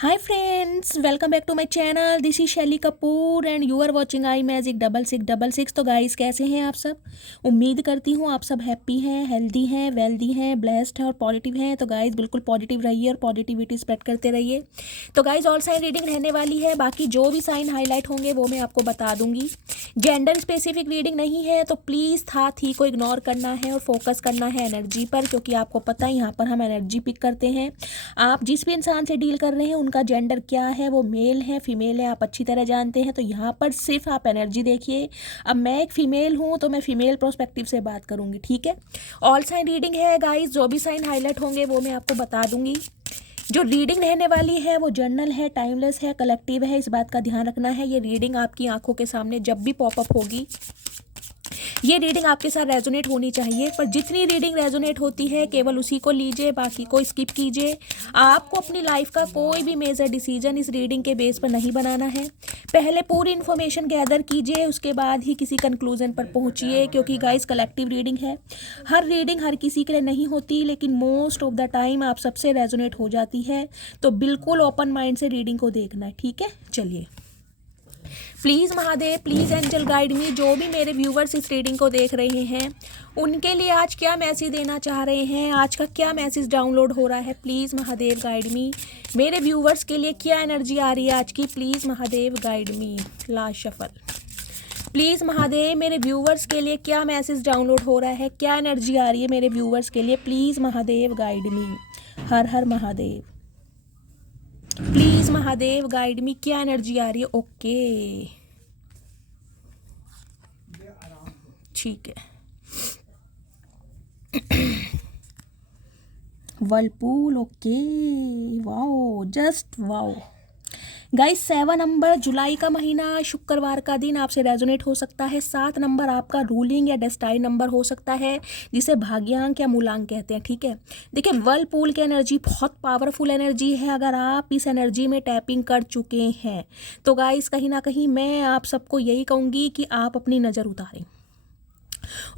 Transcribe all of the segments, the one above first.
Hi friends, welcome back to my channel. This is Shaili Kapoor and you are watching I magic 6666। तो guys कैसे हैं आप सब। उम्मीद करती हूँ आप सब हैप्पी हैं, हेल्दी हैं, वेल्दी हैं, ब्लेस्ड हैं और पॉजिटिव हैं। तो गाइस बिल्कुल पॉजिटिव रहिए और पॉजिटिविटी स्प्रेड करते रहिए। तो गाइस ऑल साइन रीडिंग रहने वाली है, बाकी जो भी साइन हाईलाइट होंगे वो मैं आपको बता दूंगी। जेंडर स्पेसिफिक रीडिंग नहीं है तो प्लीज़ था थी को इग्नोर करना है और फोकस करना है एनर्जी पर, क्योंकि आपको पता है यहाँ पर हम एनर्जी पिक करते हैं। आप जिस भी इंसान से डील कर रहे हैं उनका जेंडर क्या है, वो मेल है फीमेल है, आप अच्छी तरह जानते हैं। तो यहाँ पर सिर्फ आप एनर्जी देखिए। अब मैं एक फ़ीमेल हूँ तो मैं फ़ीमेल प्रोस्पेक्टिव से बात करूँगी, ठीक है। ऑल साइन रीडिंग है गाइस, जो भी साइन हाईलाइट होंगे वो मैं आपको बता दूंगी। जो रीडिंग रहने वाली है वो जर्नल है, टाइमलेस है, कलेक्टिव है, इस बात का ध्यान रखना है। ये रीडिंग आपकी आंखों के सामने जब भी पॉपअप होगी ये रीडिंग आपके साथ रेजोनेट होनी चाहिए, पर जितनी रीडिंग रेजोनेट होती है केवल उसी को लीजिए, बाकी को स्किप कीजिए। आपको अपनी लाइफ का कोई भी मेजर डिसीजन इस रीडिंग के बेस पर नहीं बनाना है। पहले पूरी इन्फॉर्मेशन गैदर कीजिए, उसके बाद ही किसी कंक्लूजन पर पहुंचिए, क्योंकि गाइस कलेक्टिव रीडिंग है। हर रीडिंग हर किसी के लिए नहीं होती, लेकिन मोस्ट ऑफ द टाइम आप सबसे रेजोनेट हो जाती है। तो बिल्कुल ओपन माइंड से रीडिंग को देखना है, ठीक है। चलिए, please Mahadev, please angel guide me. जो भी मेरे व्यूवर्स इस रीडिंग को देख रहे हैं उनके लिए आज क्या मैसेज देना चाह रहे हैं, आज का क्या मैसेज डाउनलोड हो रहा है, प्लीज़ महादेव गाइड मी। मेरे व्यूवर्स के लिए क्या एनर्जी आ रही है आज की, please Mahadev guide me. Last shuffle. Please Mahadev, मेरे व्यूवर्स के लिए क्या मैसेज डाउनलोड हो रहा है, क्या एनर्जी आ रही है मेरे व्यूवर्स के लिए, प्लीज़ महादेव गाइड मी। हर हर Mahadev. Please Mahadev guide me, क्या एनर्जी आ रही है। ओके, ठीक है। Whirlpool, okay, wow, just wow. Guys 7 number जुलाई का महीना, शुक्रवार का दिन आपसे रेजोनेट हो सकता है। 7 नंबर आपका रूलिंग या डेस्टाइन नंबर हो सकता है, जिसे भाग्यांक या मूलांक कहते हैं, ठीक है। देखिए, वर्लपूल की एनर्जी बहुत पावरफुल एनर्जी है। अगर आप इस एनर्जी में टैपिंग कर चुके हैं तो गाइस कहीं ना कहीं मैं आप सबको यही कहूँगी कि आप अपनी नज़र उतारें।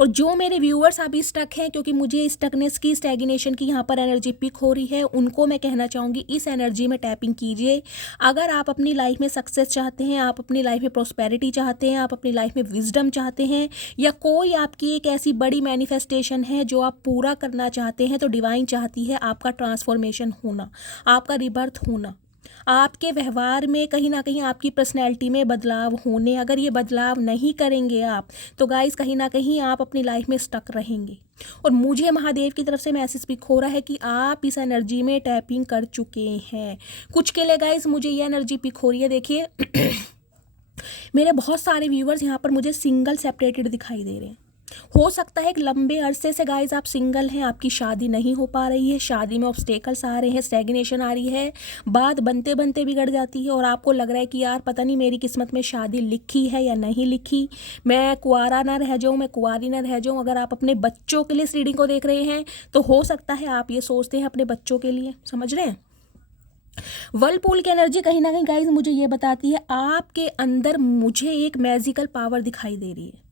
और जो मेरे व्यूअर्स अभी स्टक हैं, क्योंकि मुझे स्टकनेस की, स्टैग्नेशन की यहाँ पर एनर्जी पिक हो रही है, उनको मैं कहना चाहूँगी इस एनर्जी में टैपिंग कीजिए। अगर आप अपनी लाइफ में सक्सेस चाहते हैं, आप अपनी लाइफ में प्रोस्पेरिटी चाहते हैं, आप अपनी लाइफ में विजडम चाहते हैं, या कोई आपकी एक ऐसी बड़ी मैनिफेस्टेशन है जो आप पूरा करना चाहते हैं, तो डिवाइन चाहती है आपका ट्रांसफॉर्मेशन होना, आपका रिबर्थ होना, आपके व्यवहार में कहीं ना कहीं आपकी पर्सनैलिटी में बदलाव होने। अगर ये बदलाव नहीं करेंगे आप तो गाइस कहीं ना कहीं आप अपनी लाइफ में स्टक रहेंगे। और मुझे महादेव की तरफ से मैसेज पिक हो रहा है कि आप इस एनर्जी में टैपिंग कर चुके हैं। कुछ के लिए गाइस मुझे ये एनर्जी पिक हो रही है। देखिए मेरे बहुत सारे व्यूवर्स यहाँ पर मुझे सिंगल सेपरेटेड दिखाई दे रहे हैं। हो सकता है एक लंबे अरसे से गाइज आप सिंगल हैं, आपकी शादी नहीं हो पा रही है, शादी में ऑब्स्टेकल्स आ रहे हैं, स्टैग्नेशन आ रही है, बात बनते बनते बिगड़ जाती है और आपको लग रहा है कि यार पता नहीं मेरी किस्मत में शादी लिखी है या नहीं लिखी, मैं कुंवारा ना रह जाऊँ, मैं कुंवारी ना रह जाऊँ। अगर आप अपने बच्चों के लिए इस रीडिंग को देख रहे हैं तो हो सकता है आप ये सोचते हैं अपने बच्चों के लिए, समझ रहे हैं। वर्लपूल की एनर्जी कहीं ना कहीं गाइज मुझे ये बताती है आपके अंदर मुझे एक मैजिकल पावर दिखाई दे रही है।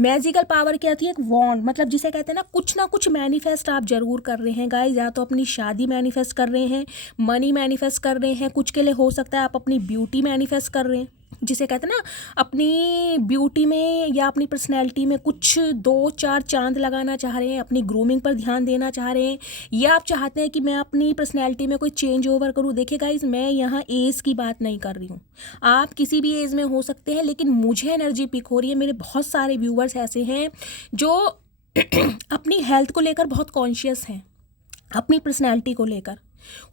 मैजिकल पावर क्या होती है, एक वॉन्ड, मतलब जिसे कहते हैं ना कुछ मैनिफेस्ट आप जरूर कर रहे हैं गाइस। या तो अपनी शादी मैनिफेस्ट कर रहे हैं, मनी मैनिफेस्ट कर रहे हैं, कुछ के लिए हो सकता है आप अपनी ब्यूटी मैनिफेस्ट कर रहे हैं, जिसे कहते हैं ना अपनी ब्यूटी में या अपनी पर्सनैलिटी में कुछ 2-4 चांद लगाना चाह रहे हैं, अपनी ग्रूमिंग पर ध्यान देना चाह रहे हैं, या आप चाहते हैं कि मैं अपनी पर्सनैलिटी में कोई चेंज ओवर करूँ। देखिए गाइज, मैं यहाँ एज की बात नहीं कर रही हूँ, आप किसी भी एज में हो सकते हैं, लेकिन मुझे एनर्जी पिक हो रही है। मेरे बहुत सारे व्यूवर्स ऐसे हैं जो अपनी हेल्थ को लेकर बहुत कॉन्शियस हैं, अपनी पर्सनैलिटी को लेकर।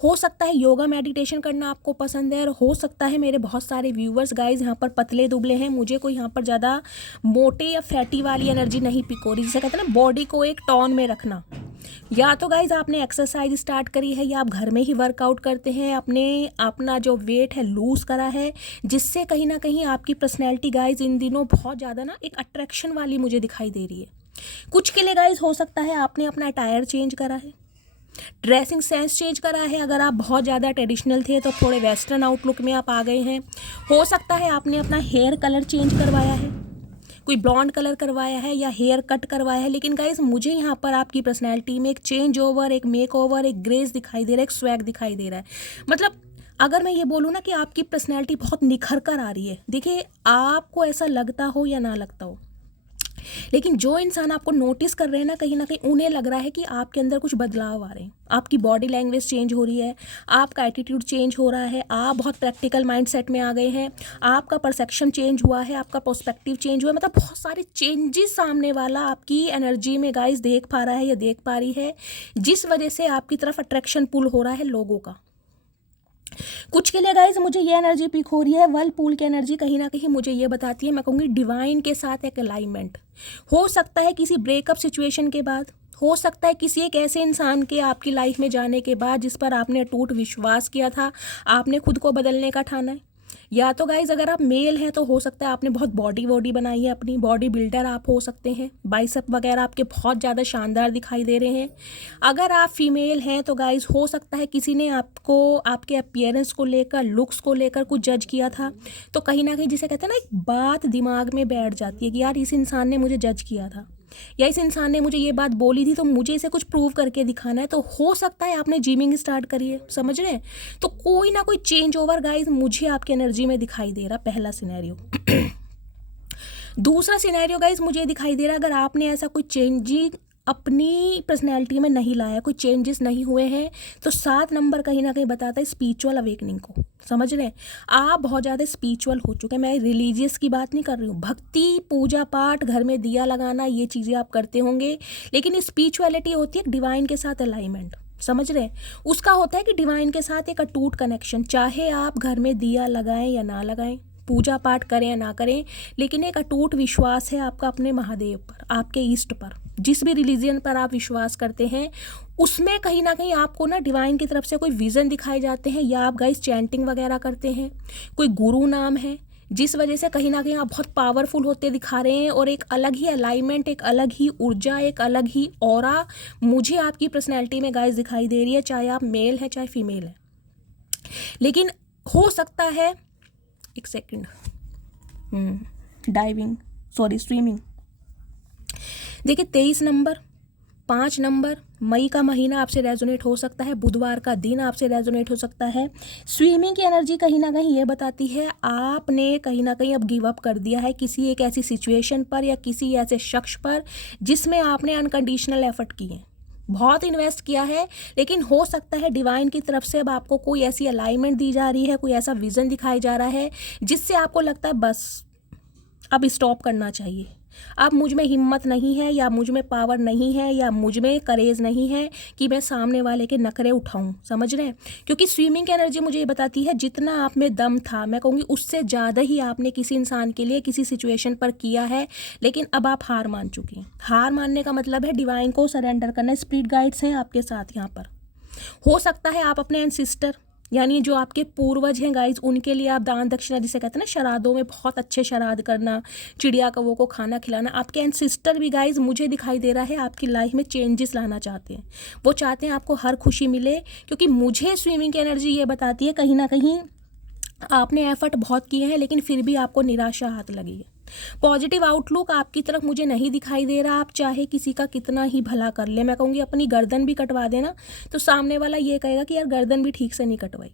हो सकता है योगा मेडिटेशन करना आपको पसंद है, और हो सकता है मेरे बहुत सारे व्यूवर्स गाइज यहाँ पर पतले दुबले हैं, मुझे कोई यहाँ पर ज़्यादा मोटे या फैटी वाली एनर्जी नहीं पिक हो रही, जिसे कहते हैं ना बॉडी को एक टोन में रखना। या तो गाइज आपने एक्सरसाइज स्टार्ट करी है, या आप घर में ही वर्कआउट करते हैं, आपने अपना जो वेट है लूज़ करा है, जिससे कहीं ना कहीं आपकी पर्सनैलिटी गाइज इन दिनों बहुत ज़्यादा ना एक अट्रैक्शन वाली मुझे दिखाई दे रही है। कुछ के लिए गाइज हो सकता है आपने अपना अटायर चेंज करा है, ड्रेसिंग सेंस चेंज करा है। अगर आप बहुत ज़्यादा ट्रेडिशनल थे तो थोड़े वेस्टर्न आउटलुक में आप आ गए हैं। हो सकता है आपने अपना हेयर कलर चेंज करवाया है, कोई ब्लॉन्ड कलर करवाया है या हेयर कट करवाया है। लेकिन गाइस मुझे यहाँ पर आपकी पर्सनैलिटी में एक चेंज ओवर, एक मेक ओवर, एक ग्रेस दिखाई दे रहा है, एक स्वैग दिखाई दे रहा है। मतलब अगर मैं ये बोलूँ ना कि आपकी पर्सनैलिटी बहुत निखर कर आ रही है, देखिए आपको ऐसा लगता हो या ना लगता हो, लेकिन जो इंसान आपको नोटिस कर रहे हैं ना कहीं उन्हें लग रहा है कि आपके अंदर कुछ बदलाव आ रहे हैं। आपकी बॉडी लैंग्वेज चेंज हो रही है, आपका एटीट्यूड चेंज हो रहा है, आप बहुत प्रैक्टिकल माइंडसेट में आ गए हैं, आपका परसेप्शन चेंज हुआ है, आपका पर्सपेक्टिव चेंज हुआ है, मतलब बहुत सारे चेंजेस सामने वाला आपकी एनर्जी में गाइस देख पा रहा है या देख पा रही है, जिस वजह से आपकी तरफ अट्रैक्शन पुल हो रहा है लोगों का। कुछ के लिए गाइज मुझे ये एनर्जी पिक हो रही है, वर्ल्ड पूल की एनर्जी कहीं ना कहीं मुझे ये बताती है, मैं कहूँगी डिवाइन के साथ एक अलाइनमेंट हो सकता है किसी ब्रेकअप सिचुएशन के बाद, हो सकता है किसी एक ऐसे इंसान के आपकी लाइफ में जाने के बाद जिस पर आपने अटूट विश्वास किया था, आपने खुद को बदलने का ठाना है। या तो गाइज अगर आप मेल हैं तो हो सकता है आपने बहुत बॉडी बनाई है, अपनी बॉडी बिल्डर आप हो सकते हैं, बाइसेप वगैरह आपके बहुत ज़्यादा शानदार दिखाई दे रहे हैं। अगर आप फीमेल हैं तो गाइज हो सकता है किसी ने आपको आपके अपीयरेंस को लेकर, लुक्स को लेकर कुछ जज किया था, तो कहीं ना कहीं जिसे कहते हैं ना एक बात दिमाग में बैठ जाती है कि यार इस इंसान ने मुझे जज किया था या इस इंसान ने मुझे ये बात बोली थी तो मुझे इसे कुछ प्रूव करके दिखाना है। तो हो सकता है आपने जिमिंग स्टार्ट करी है, समझ रहे हैं? तो कोई ना कोई चेंज ओवर गाइज मुझे आपकी एनर्जी में दिखाई दे रहा, पहला सिनेरियो। दूसरा सिनेरियो गाइज मुझे दिखाई दे रहा है, अगर आपने ऐसा कोई चेंजिंग अपनी पर्सनैलिटी में नहीं लाया, कोई चेंजेस नहीं हुए हैं, तो 7 नंबर कहीं ना कहीं बताता है स्पिरिचुअल अवेकनिंग को, समझ रहे हैं? आप बहुत ज़्यादा स्पिरिचुअल हो चुके हैं, मैं रिलीजियस की बात नहीं कर रही हूँ, भक्ति पूजा पाठ घर में दिया लगाना ये चीज़ें आप करते होंगे, लेकिन स्पिरिचुअलिटी होती है डिवाइन के साथ अलाइनमेंट, समझ रहे हैं? उसका होता है कि डिवाइन के साथ एक अटूट कनेक्शन, चाहे आप घर में दिया लगाएं या ना लगाएं, पूजा पाठ करें या ना करें, लेकिन एक अटूट विश्वास है आपका अपने महादेव पर, आपके ईष्ट पर, जिस भी रिलीजन पर आप विश्वास करते हैं उसमें कहीं ना कहीं आपको ना डिवाइन की तरफ से कोई विज़न दिखाए जाते हैं, या आप गाइस चैंटिंग वगैरह करते हैं, कोई गुरु नाम है, जिस वजह से कहीं ना कहीं आप बहुत पावरफुल होते दिखा रहे हैं, और एक अलग ही अलाइनमेंट, एक अलग ही ऊर्जा, एक अलग ही ऑरा मुझे आपकी पर्सनैलिटी में गाइस दिखाई दे रही है, चाहे आप मेल है चाहे फीमेल है। लेकिन हो सकता है, एक सेकंड, स्विमिंग, देखिए 23 नंबर, 5 नंबर, मई का महीना आपसे रेजोनेट हो सकता है, बुधवार का दिन आपसे रेजोनेट हो सकता है। स्विमिंग की एनर्जी कहीं ना कहीं ये बताती है आपने कहीं ना कहीं अब गिव अप कर दिया है किसी एक ऐसी सिचुएशन पर या किसी ऐसे शख्स पर जिसमें आपने अनकंडीशनल एफर्ट किए हैं, बहुत इन्वेस्ट किया है, लेकिन हो सकता है डिवाइन की तरफ से अब आपको कोई ऐसी अलाइनमेंट दी जा रही है, कोई ऐसा विज़न दिखाया जा रहा है जिससे आपको लगता है बस अब स्टॉप करना चाहिए, अब मुझ में हिम्मत नहीं है, या मुझ में पावर नहीं है, या मुझ में करेज नहीं है कि मैं सामने वाले के नखरे उठाऊं, समझ रहे हैं? क्योंकि स्विमिंग की एनर्जी मुझे ये बताती है जितना आप में दम था, मैं कहूँगी उससे ज़्यादा ही आपने किसी इंसान के लिए किसी सिचुएशन पर किया है, लेकिन अब आप हार मान चुकी हैं। हार मानने का मतलब है डिवाइन को सरेंडर करना। स्पिरिट गाइड्स हैं आपके साथ यहाँ पर। हो सकता है आप अपने एंसिस्टर यानी जो आपके पूर्वज हैं गाइज, उनके लिए आप दान दक्षिणा जिसे कहते हैं ना, शराधों में बहुत अच्छे शराध करना, चिड़िया कौवों को खाना खिलाना, आपके एंसिस्टर भी गाइज मुझे दिखाई दे रहा है आपकी लाइफ में चेंजेस लाना चाहते हैं। वो चाहते हैं आपको हर खुशी मिले, क्योंकि मुझे स्विमिंग की एनर्जी ये बताती है कहीं ना कहीं आपने एफर्ट बहुत किए हैं लेकिन फिर भी आपको निराशा हाथ लगी है। पॉजिटिव आउटलुक आपकी तरफ मुझे नहीं दिखाई दे रहा। आप चाहे किसी का कितना ही भला कर ले, मैं कहूँगी अपनी गर्दन भी कटवा देना तो सामने वाला ये कहेगा कि यार गर्दन भी ठीक से नहीं कटवाई।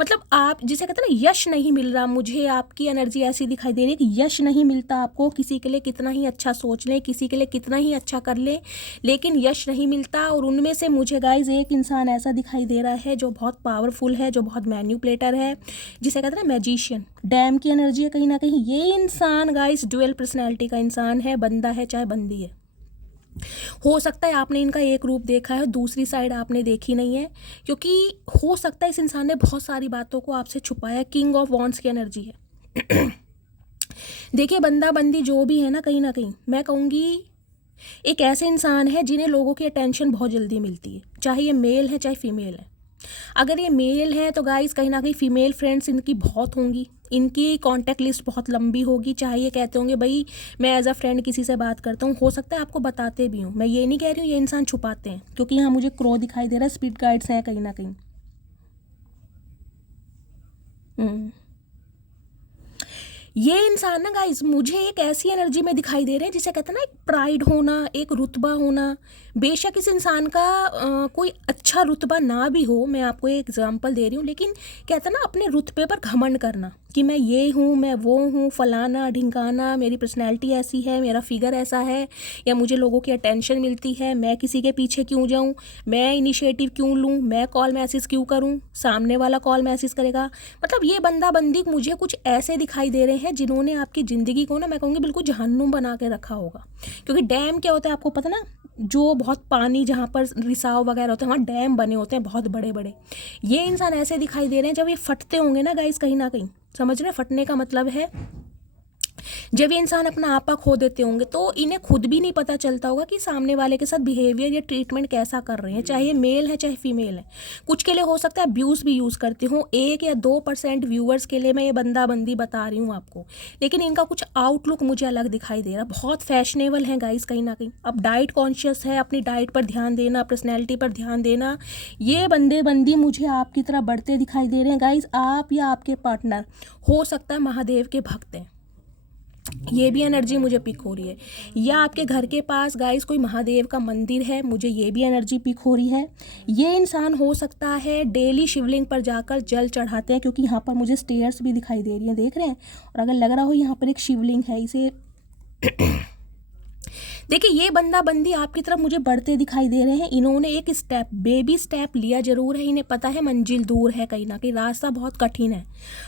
मतलब आप जिसे कहते हैं ना यश नहीं मिल रहा, मुझे आपकी एनर्जी ऐसी दिखाई दे रही है कि यश नहीं मिलता आपको, किसी के लिए कितना ही अच्छा सोच लें, किसी के लिए कितना ही अच्छा कर लें, लेकिन यश नहीं मिलता। और उनमें से मुझे गाइज एक इंसान ऐसा दिखाई दे रहा है जो बहुत पावरफुल है, जो बहुत मैन्युपुलेटर है, जिसे कहते हैं ना मैजिशियन। डैम की एनर्जी है कहीं ना कहीं। ये इंसान गाइज डुअल पर्सनैलिटी का इंसान है, बंदा है चाहे बंदी है। हो सकता है आपने इनका एक रूप देखा है, दूसरी साइड आपने देखी नहीं है, क्योंकि हो सकता है इस इंसान ने बहुत सारी बातों को आपसे छुपाया। किंग ऑफ वॉन्ड्स की एनर्जी है। देखिए बंदा बंदी जो भी है ना कहीं मैं कहूँगी एक ऐसे इंसान है जिन्हें लोगों की अटेंशन बहुत जल्दी मिलती है, चाहे ये मेल है चाहे फीमेल है। अगर ये मेल है तो गाइस कहीं ना कहीं फीमेल फ्रेंड्स इनकी बहुत होंगी, इनकी कांटेक्ट लिस्ट बहुत लंबी होगी। चाहे ये कहते होंगे भाई मैं एज अ फ्रेंड किसी से बात करता हूँ, हो सकता है आपको बताते भी हूँ। मैं ये नहीं कह रही हूँ ये इंसान छुपाते हैं, क्योंकि यहाँ मुझे क्रो दिखाई दे रहा है, स्पिरिट गाइड्स हैं कहीं ना कहीं। ये इंसान ना गाइज मुझे एक ऐसी एनर्जी में दिखाई दे रहे हैं जिसे कहते हैं ना एक प्राइड होना, एक रुतबा होना। बेशक इस इंसान का कोई अच्छा रुतबा ना भी हो, मैं आपको एक एग्जांपल दे रही हूँ, लेकिन कहते हैं ना अपने रुतबे पर घमंड करना कि मैं ये हूँ, मैं वो हूँ, फलाना ढिंकाना, मेरी पर्सनैलिटी ऐसी है, मेरा फिगर ऐसा है, या मुझे लोगों की अटेंशन मिलती है, मैं किसी के पीछे क्यों जाऊँ, मैं इनिशिएटिव क्यों लूँ, मैं कॉल मैसेज क्यों करूँ, सामने वाला कॉल मैसेज करेगा। मतलब ये बंदा बंदी मुझे कुछ ऐसे दिखाई दे रहे हैं जिन्होंने आपकी ज़िंदगी को ना मैं कहूँगी बिल्कुल जहन्नुम बना के रखा होगा। क्योंकि डैम क्या होता है आपको पता ना, जो बहुत पानी जहाँ पर रिसाव वगैरह होते हैं वहाँ डैम बने होते हैं बहुत बड़े बड़े। ये इंसान ऐसे दिखाई दे रहे हैं जब ये फटते होंगे ना गाइस, कहीं ना कहीं समझ रहे हैं फटने का मतलब है जब ये इंसान अपना आपा खो देते होंगे तो इन्हें खुद भी नहीं पता चलता होगा कि सामने वाले के साथ बिहेवियर या ट्रीटमेंट कैसा कर रहे हैं, चाहे मेल है चाहे फीमेल है। कुछ के लिए हो सकता है अब्यूज़ भी यूज़ करती हूँ, 1 या 2% व्यूअर्स के लिए मैं ये बंदा बंदी बता रही हूँ आपको, लेकिन इनका कुछ आउटलुक मुझे अलग दिखाई दे रहा। बहुत फैशनेबल है गाइस कहीं ना कहीं। अब डाइट कॉन्शियस है, अपनी डाइट पर ध्यान देना, पर्सनैलिटी पर ध्यान देना। ये बंदे बंदी मुझे आपकी तरह बढ़ते दिखाई दे रहे हैं गाइस। आप या आपके पार्टनर हो सकता है महादेव के भक्त हैं, ये भी एनर्जी मुझे पिक हो रही है। या आपके घर के पास गाइस कोई महादेव का मंदिर है, मुझे ये भी एनर्जी पिक हो रही है। ये इंसान हो सकता है डेली शिवलिंग पर जाकर जल चढ़ाते हैं, क्योंकि यहाँ पर मुझे स्टेयर्स भी दिखाई दे रही हैं, देख रहे हैं। और अगर लग रहा हो यहाँ पर एक शिवलिंग है, इसे देखिए ये बंदा बंदी आपकी तरफ मुझे बढ़ते दिखाई दे रहे हैं। इन्होंने एक स्टेप, बेबी स्टेप लिया जरूर है, इन्हें पता है मंजिल दूर है, कहीं ना कहीं रास्ता बहुत कठिन है।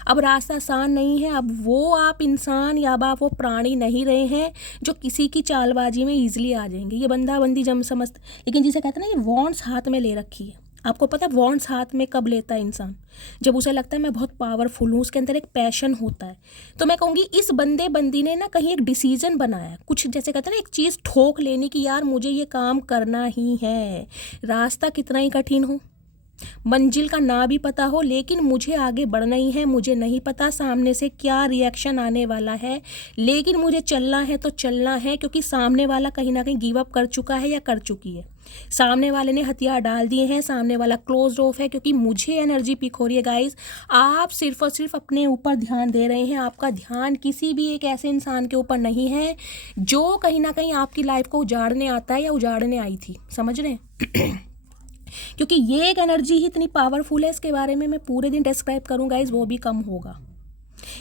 अब रास्ता आसान नहीं है। अब वो आप इंसान या अब आप वो प्राणी नहीं रहे हैं जो किसी की चालबाजी में ईजिली आ जाएंगे। ये बंदा बंदी जम समझ, लेकिन जिसे कहते हैं ना ये वॉन्ट्स हाथ में ले रखी है। आपको पता है वॉन्ट्स हाथ में कब लेता है इंसान, जब उसे लगता है मैं बहुत पावरफुल हूँ, उसके अंदर एक पैशन होता है। तो मैं कहूँगी इस बंदे बंदी ने ना कहीं एक डिसीजन बनाया, कुछ जैसे कहते हैं ना एक चीज़ ठोक लेने की, यार मुझे ये काम करना ही है। रास्ता कितना ही कठिन हो, मंजिल का ना भी पता हो, लेकिन मुझे आगे बढ़ना ही है। मुझे नहीं पता सामने से क्या रिएक्शन आने वाला है, लेकिन मुझे चलना है तो चलना है, क्योंकि सामने वाला कहीं ना कहीं गिव अप कर चुका है या कर चुकी है। सामने वाले ने हथियार डाल दिए हैं, सामने वाला क्लोज ऑफ है। क्योंकि मुझे एनर्जी पिक हो रही है गाइस, आप सिर्फ और सिर्फ अपने ऊपर ध्यान दे रहे हैं। आपका ध्यान किसी भी एक ऐसे इंसान के ऊपर नहीं है जो कहीं ना कहीं आपकी लाइफ को उजाड़ने आता है या उजाड़ने आई थी, समझ रहे हैं। क्योंकि ये एक एनर्जी ही इतनी पावरफुल है, इसके बारे में मैं पूरे दिन डिस्क्राइब करूँ गाइज वो भी कम होगा।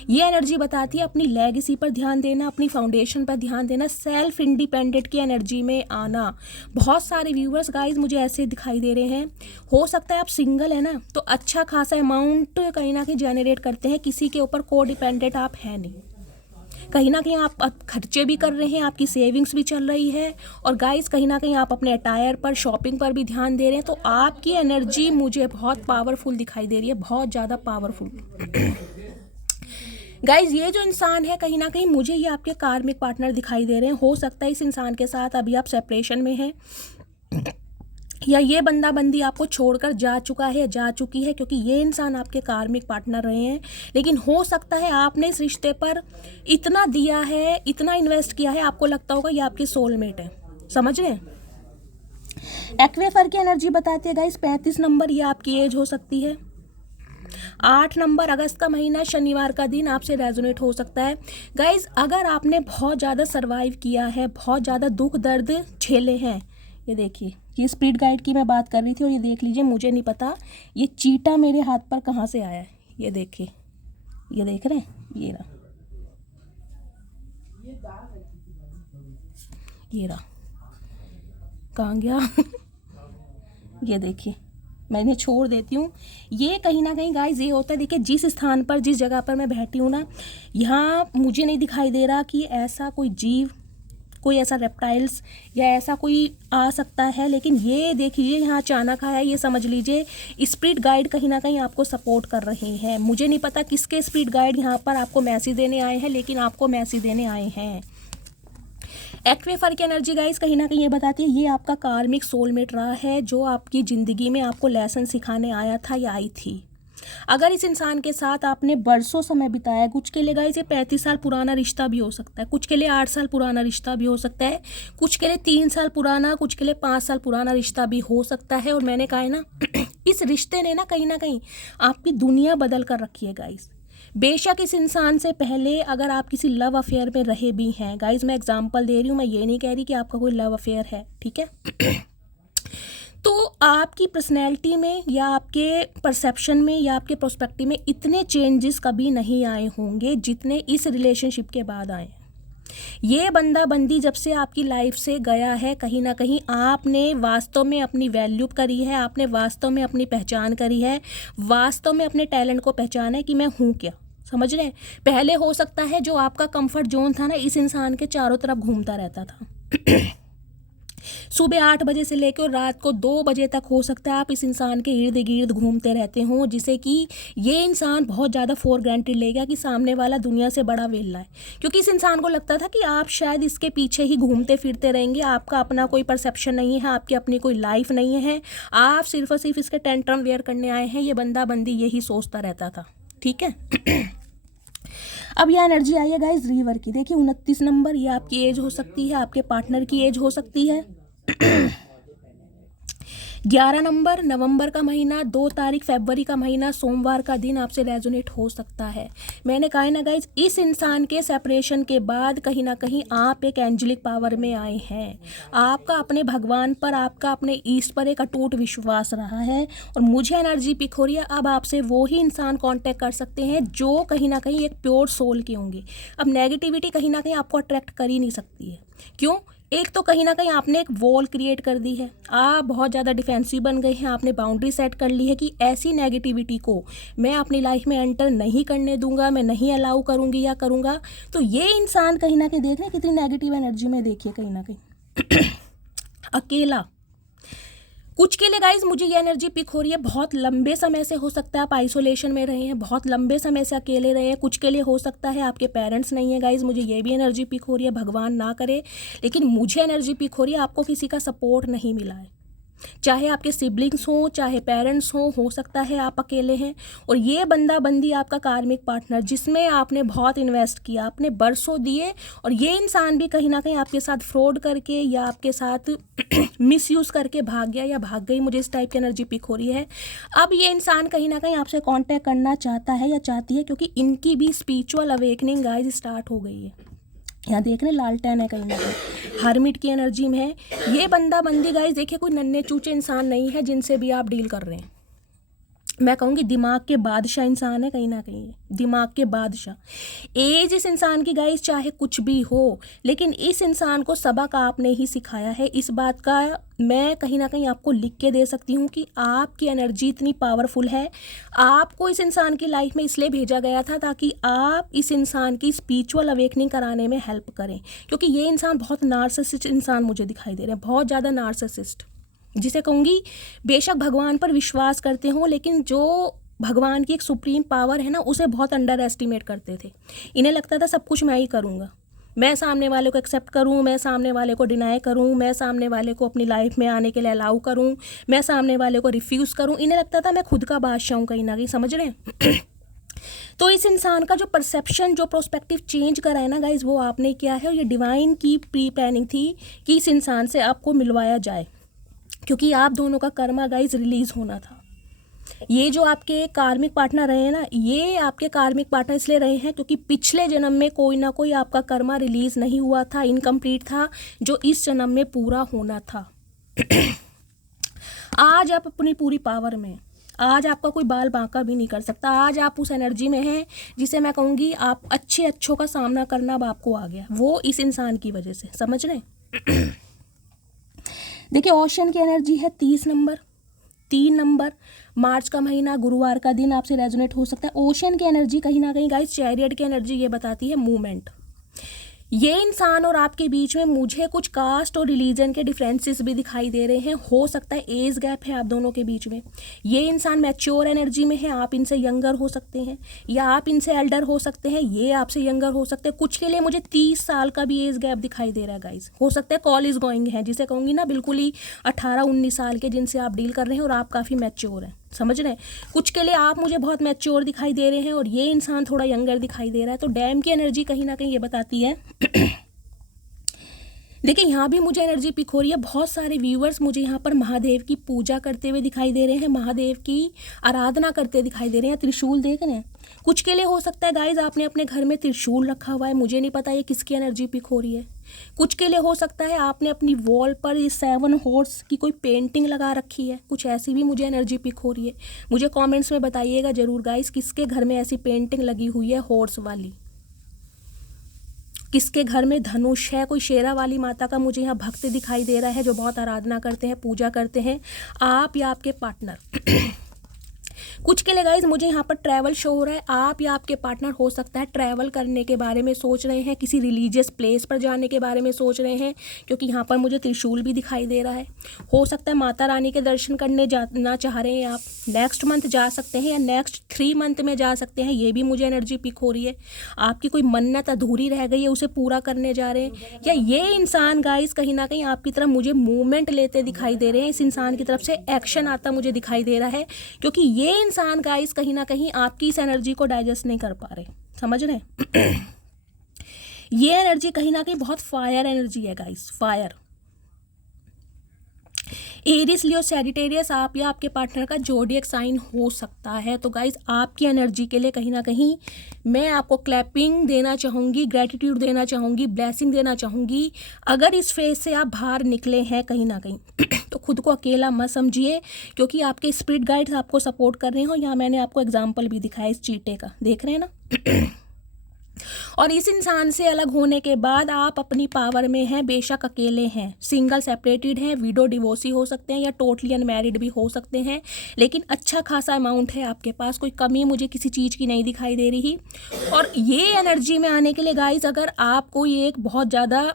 ये एनर्जी बताती है अपनी लेगेसी पर ध्यान देना, अपनी फाउंडेशन पर ध्यान देना, सेल्फ इंडिपेंडेंट की एनर्जी में आना। बहुत सारे व्यूअर्स गाइज मुझे ऐसे दिखाई दे रहे हैं, हो सकता है आप सिंगल है ना, तो अच्छा खासा अमाउंट कहीं ना कहीं जनरेट करते हैं, किसी के ऊपर को डिपेंडेंट आप है नहीं, कहीं ना कहीं आप खर्चे भी कर रहे हैं, आपकी सेविंग्स भी चल रही है। और गाइस कहीं ना कहीं आप अपने अटायर पर, शॉपिंग पर भी ध्यान दे रहे हैं। तो आपकी एनर्जी मुझे बहुत पावरफुल दिखाई दे रही है, बहुत ज़्यादा पावरफुल। गाइज ये जो इंसान है कहीं ना कहीं मुझे ये आपके कार्मिक पार्टनर दिखाई दे रहे हैं। हो सकता है इस इंसान के साथ अभी आप सेपरेशन में हैं, या ये बंदा बंदी आपको छोड़कर जा चुका है, जा चुकी है, क्योंकि ये इंसान आपके कार्मिक पार्टनर रहे हैं। लेकिन हो सकता है आपने इस रिश्ते पर इतना दिया है, इतना इन्वेस्ट किया है, आपको लगता होगा ये आपकी सोलमेट है, समझ रहे हैं। एक्वेफर की एनर्जी बताती है गाइस 35 नंबर, ये आपकी एज हो सकती है। 8 नंबर अगस्त का महीना, शनिवार का दिन आपसे रेजोनेट हो सकता है। गाइज अगर आपने बहुत ज़्यादा सर्वाइव किया है, बहुत ज़्यादा दुख दर्द झेले हैं, ये देखिए ये स्पिरिट गाइड की मैं बात कर रही थी, और ये देख लीजिए मुझे नहीं पता ये चीटा मेरे हाथ पर कहाँ से आया है। ये देखिए, ये देख रहे हैं, ये रहा, ये रहा, कहाँ गया? ये देखिए, मैं इन्हें छोड़ देती हूँ। ये कहीं ना कहीं गाइस ये होता है, देखिए जिस स्थान पर, जिस जगह पर मैं बैठी हूँ ना, यहाँ मुझे नहीं दिखाई दे रहा कि ऐसा कोई जीव, कोई ऐसा रेप्टाइल्स या ऐसा कोई आ सकता है, लेकिन ये देखिए यहाँ अचानक आया, ये समझ लीजिए स्पिरिट गाइड कहीं ना कहीं आपको सपोर्ट कर रहे हैं। मुझे नहीं पता किसके स्पिरिट गाइड यहाँ पर आपको मैसेज देने आए हैं, लेकिन आपको मैसेज देने आए हैं। एक्वेफर की एनर्जी गाइस कहीं ना कहीं ये बताती है ये आपका कार्मिक सोलमेट रहा है, जो आपकी ज़िंदगी में आपको लेसन सिखाने आया था या आई थी। अगर इस इंसान के साथ आपने बरसों समय बिताया, कुछ के लिए गाइस ये 35 साल पुराना रिश्ता भी हो सकता है, कुछ के लिए 8 साल पुराना रिश्ता भी हो सकता है, कुछ के लिए 3 साल पुराना, कुछ के लिए 5 साल पुराना रिश्ता भी हो सकता है। और मैंने कहा है ना इस रिश्ते ने ना कहीं आपकी दुनिया बदल कर रखी है गाइस। बेशक इस इंसान से पहले अगर आप किसी लव अफेयर में रहे भी हैं, गाइज मैं एग्जांपल दे रही हूँ, मैं ये नहीं कह रही कि आपका कोई लव अफेयर है, ठीक है। तो आपकी पर्सनैलिटी में या आपके परसेप्शन में या आपके प्रोस्पेक्टिव में इतने चेंजेस कभी नहीं आए होंगे जितने इस रिलेशनशिप के बाद आए। ये बंदा बंदी जब से आपकी लाइफ से गया है, कहीं ना कहीं आपने वास्तव में अपनी वैल्यू करी है, आपने वास्तव में अपनी पहचान करी है, वास्तव में अपने टैलेंट को पहचाना है कि मैं हूँ क्या, समझ रहे हैं। पहले हो सकता है जो आपका कंफर्ट जोन था ना, इस इंसान के चारों तरफ घूमता रहता था। सुबह 8 बजे से लेकर रात को 2 बजे तक हो सकता है आप इस इंसान के इर्द गिर्द घूमते रहते हो, जिसे कि ये इंसान बहुत ज़्यादा फॉर ग्रांटेड ले गया कि सामने वाला दुनिया से बड़ा वेला है, क्योंकि इस इंसान को लगता था कि आप शायद इसके पीछे ही घूमते फिरते रहेंगे, आपका अपना कोई परसेप्शन नहीं है, आपकी अपनी कोई लाइफ नहीं है, आप सिर्फ और सिर्फ इसके टेंट्रम वेयर करने आए हैं। ये बंदा बंदी यही सोचता रहता था, ठीक है। अब यह एनर्जी आई है गाइस रिवर की। देखिए 29 नंबर, ये आपकी एज हो सकती है, आपके पार्टनर की एज हो सकती है। 11 नंबर, नवंबर का महीना, 2 तारीख फरवरी का महीना, सोमवार का दिन आपसे रेजोनेट हो सकता है। मैंने कहा ना गाइज, इस इंसान के सेपरेशन के बाद कहीं ना कहीं आप एक एंजेलिक पावर में आए हैं। आपका अपने भगवान पर, आपका अपने ईस्ट पर एक अटूट विश्वास रहा है और मुझे एनर्जी पिक हो रही है अब आपसे वो ही इंसान कांटेक्ट कर सकते हैं जो कहीं ना कहीं एक प्योर सोल के होंगे। अब नेगेटिविटी कहीं ना कहीं आपको अट्रैक्ट कर ही नहीं सकती है। क्यों? एक तो कहीं ना कहीं आपने एक वॉल क्रिएट कर दी है, आप बहुत ज़्यादा डिफेंसिव बन गए हैं, आपने बाउंड्री सेट कर ली है कि ऐसी नेगेटिविटी को मैं अपनी लाइफ में एंटर नहीं करने दूंगा, मैं नहीं अलाउ करूंगी या करूंगा। तो ये इंसान कहीं ना कहीं देख रहे हैं कितनी नेगेटिव एनर्जी में, देखिए कहीं ना कहीं अकेला। कुछ के लिए गाइज मुझे ये एनर्जी पिक हो रही है, बहुत लंबे समय से हो सकता है आप आइसोलेशन में रहे हैं, बहुत लंबे समय से अकेले रहे हैं। कुछ के लिए हो सकता है आपके पेरेंट्स नहीं है गाइज, मुझे ये भी एनर्जी पिक हो रही है, भगवान ना करे, लेकिन मुझे एनर्जी पिक हो रही है आपको किसी का सपोर्ट नहीं मिला है, चाहे आपके सिबलिंग्स हों, चाहे पेरेंट्स हों, हो सकता है आप अकेले हैं। और ये बंदा बंदी आपका कार्मिक पार्टनर जिसमें आपने बहुत इन्वेस्ट किया, आपने बरसों दिए, और ये इंसान भी कहीं ना कहीं आपके साथ फ्रॉड करके या आपके साथ मिसयूज़ करके भाग गया या भाग गई, मुझे इस टाइप की एनर्जी पिक हो रही है। अब ये इंसान कहीं ना कहीं आपसे कांटेक्ट करना चाहता है या चाहती है, क्योंकि इनकी भी स्पिरिचुअल अवेकनिंग गाइज स्टार्ट हो गई है। यहाँ देख रहे हैं लालटेन है, कहीं ना कहीं हर्मिट की एनर्जी में है ये बंदा बंदी गाइज। देखिए कोई नन्हे चूचे इंसान नहीं है जिनसे भी आप डील कर रहे हैं, मैं कहूँगी दिमाग के बादशाह इंसान है, कहीं ना कहीं दिमाग के बादशाह। एज इस इंसान की गाइस चाहे कुछ भी हो, लेकिन इस इंसान को सबक आपने ही सिखाया है। इस बात का मैं कहीं ना कहीं आपको लिख के दे सकती हूँ कि आपकी एनर्जी इतनी पावरफुल है। आपको इस इंसान की लाइफ में इसलिए भेजा गया था ताकि आप इस इंसान की स्पिरिचुअल अवेकनिंग कराने में हेल्प करें, क्योंकि ये इंसान बहुत नार्सिसिस्ट इंसान मुझे दिखाई दे रहे हैं, बहुत ज़्यादा नार्सिसिस्ट, जिसे कहूँगी बेशक भगवान पर विश्वास करते हों, लेकिन जो भगवान की एक सुप्रीम पावर है ना, उसे बहुत अंडर एस्टिमेट करते थे। इन्हें लगता था सब कुछ मैं ही करूँगा, मैं सामने वाले को एक्सेप्ट करूँ, मैं सामने वाले को डिनाई करूँ, मैं सामने वाले को अपनी लाइफ में आने के लिए अलाउ करूँ, मैं सामने वाले को रिफ्यूज़ करूँ। इन्हें लगता था मैं खुद का बादशाह हूँ, कहीं ना कहीं, समझ रहे हैं। तो इस इंसान का जो परसेप्शन, जो प्रोस्पेक्टिव चेंज करा है ना गाइज, वो आपने किया है, और ये डिवाइन की प्री प्लानिंग थी कि इस इंसान से आपको मिलवाया जाए, क्योंकि आप दोनों का कर्मा गाइज रिलीज होना था। ये जो आपके कार्मिक पार्टनर रहे हैं ना, ये आपके कार्मिक पार्टनर इसलिए रहे हैं क्योंकि पिछले जन्म में कोई ना कोई आपका कर्मा रिलीज नहीं हुआ था, इनकम्प्लीट था, जो इस जन्म में पूरा होना था। आज आप अपनी पूरी पावर में, आज आपका कोई बाल बांका भी नहीं कर सकता। आज आप उस एनर्जी में हैं जिसे मैं कहूँगी आप अच्छों का सामना करना अब आपको आ गया, वो इस इंसान की वजह से, समझ रहे हैं। देखिए ओशन की एनर्जी है 30 नंबर, 3 नंबर, मार्च का महीना, गुरुवार का दिन आपसे रेजोनेट हो सकता है। ओशन की एनर्जी कहीं ना कहीं गाइस, चैरियट की एनर्जी ये बताती है मूवमेंट। ये इंसान और आपके बीच में मुझे कुछ कास्ट और रिलीजन के डिफरेंसेस भी दिखाई दे रहे हैं। हो सकता है एज गैप है आप दोनों के बीच में। ये इंसान मैच्योर एनर्जी में है, आप इनसे यंगर हो सकते हैं या आप इनसे एल्डर हो सकते हैं, ये आपसे यंगर हो सकते हैं। कुछ के लिए मुझे 30 साल का भी एज गैप दिखाई दे रहा है गाइज। हो सकता है कॉलेज गोइंग है, जिसे कहूँगी ना बिल्कुल ही 18-19 साल के, जिनसे आप डील कर रहे हैं और आप काफ़ी मैच्योर हैं, समझ रहे हैं। कुछ के लिए आप मुझे बहुत मैच्योर दिखाई दे रहे हैं और ये इंसान थोड़ा यंगर दिखाई दे रहा है। तो डैम की एनर्जी कहीं ना कहीं ये बताती है देखिए यहाँ भी मुझे एनर्जी पिक हो रही है। बहुत सारे व्यूअर्स मुझे यहाँ पर महादेव की पूजा करते हुए दिखाई दे रहे हैं, महादेव की आराधना करते दिखाई दे रहे हैं। त्रिशूल देख रहे हैं। कुछ के लिए हो सकता है गाइज आपने अपने घर में त्रिशूल रखा हुआ है, मुझे नहीं पता ये किसकी एनर्जी पिक हो रही है। कुछ के लिए हो सकता है आपने अपनी वॉल पर ये 7 हॉर्स की कोई पेंटिंग लगा रखी है, कुछ ऐसी भी मुझे एनर्जी पिक हो रही है। मुझे कमेंट्स में बताइएगा ज़रूर गाइस, किसके घर में ऐसी पेंटिंग लगी हुई है हॉर्स वाली, किसके घर में धनुष है। कोई शेरा वाली माता का मुझे यहाँ भक्त दिखाई दे रहा है जो बहुत आराधना करते हैं, पूजा करते हैं, आप या आपके पार्टनर। कुछ के लिए गाइज मुझे यहाँ पर ट्रैवल शो हो रहा है। आप या आपके पार्टनर हो सकता है ट्रैवल करने के बारे में सोच रहे हैं, किसी रिलीजियस प्लेस पर जाने के बारे में सोच रहे हैं, क्योंकि यहाँ पर मुझे त्रिशूल भी दिखाई दे रहा है। हो सकता है माता रानी के दर्शन करने जाना चाह रहे हैं आप, नेक्स्ट मंथ जा सकते हैं या नेक्स्ट 3 मंथ में जा सकते हैं, ये भी मुझे एनर्जी पिक हो रही है। आपकी कोई मन्नत अधूरी रह गई है, उसे पूरा करने जा रहे हैं, या ये इंसान गाइज कहीं ना कहीं आपकी तरफ मुझे मूवमेंट लेते दिखाई दे रहे हैं। इस इंसान की तरफ से एक्शन आता मुझे दिखाई दे रहा है, क्योंकि ये इंसान गाइस कहीं ना कहीं आपकी इस एनर्जी को डाइजेस्ट नहीं कर पा रहे, समझ रहे हैं। ये एनर्जी कहीं ना कहीं बहुत फायर एनर्जी है गाइस, फायर। एरिस, लियो, सैजिटेरियस आप या आपके पार्टनर का ज़ोडिएक साइन हो सकता है। तो गाइस आपकी एनर्जी के लिए कहीं ना कहीं मैं आपको क्लैपिंग देना चाहूँगी, ग्रैटिट्यूड देना चाहूँगी, ब्लेसिंग देना चाहूँगी। अगर इस फेज से आप बाहर निकले हैं कहीं ना कहीं तो खुद को अकेला मत समझिए, क्योंकि आपके स्पिरिट गाइड्स आपको सपोर्ट कर रहे हो। यहाँ मैंने आपको एग्जाम्पल भी दिखाया इस चीटे का, देख रहे हैं ना। और इस इंसान से अलग होने के बाद आप अपनी पावर में हैं, बेशक अकेले हैं, सिंगल सेपरेटेड हैं, विडो डिवोर्सी हो सकते हैं या टोटली अनमैरिड भी हो सकते हैं, लेकिन अच्छा खासा अमाउंट है आपके पास, कोई कमी मुझे किसी चीज़ की नहीं दिखाई दे रही। और ये एनर्जी में आने के लिए गाइस अगर आप कोई एक बहुत ज़्यादा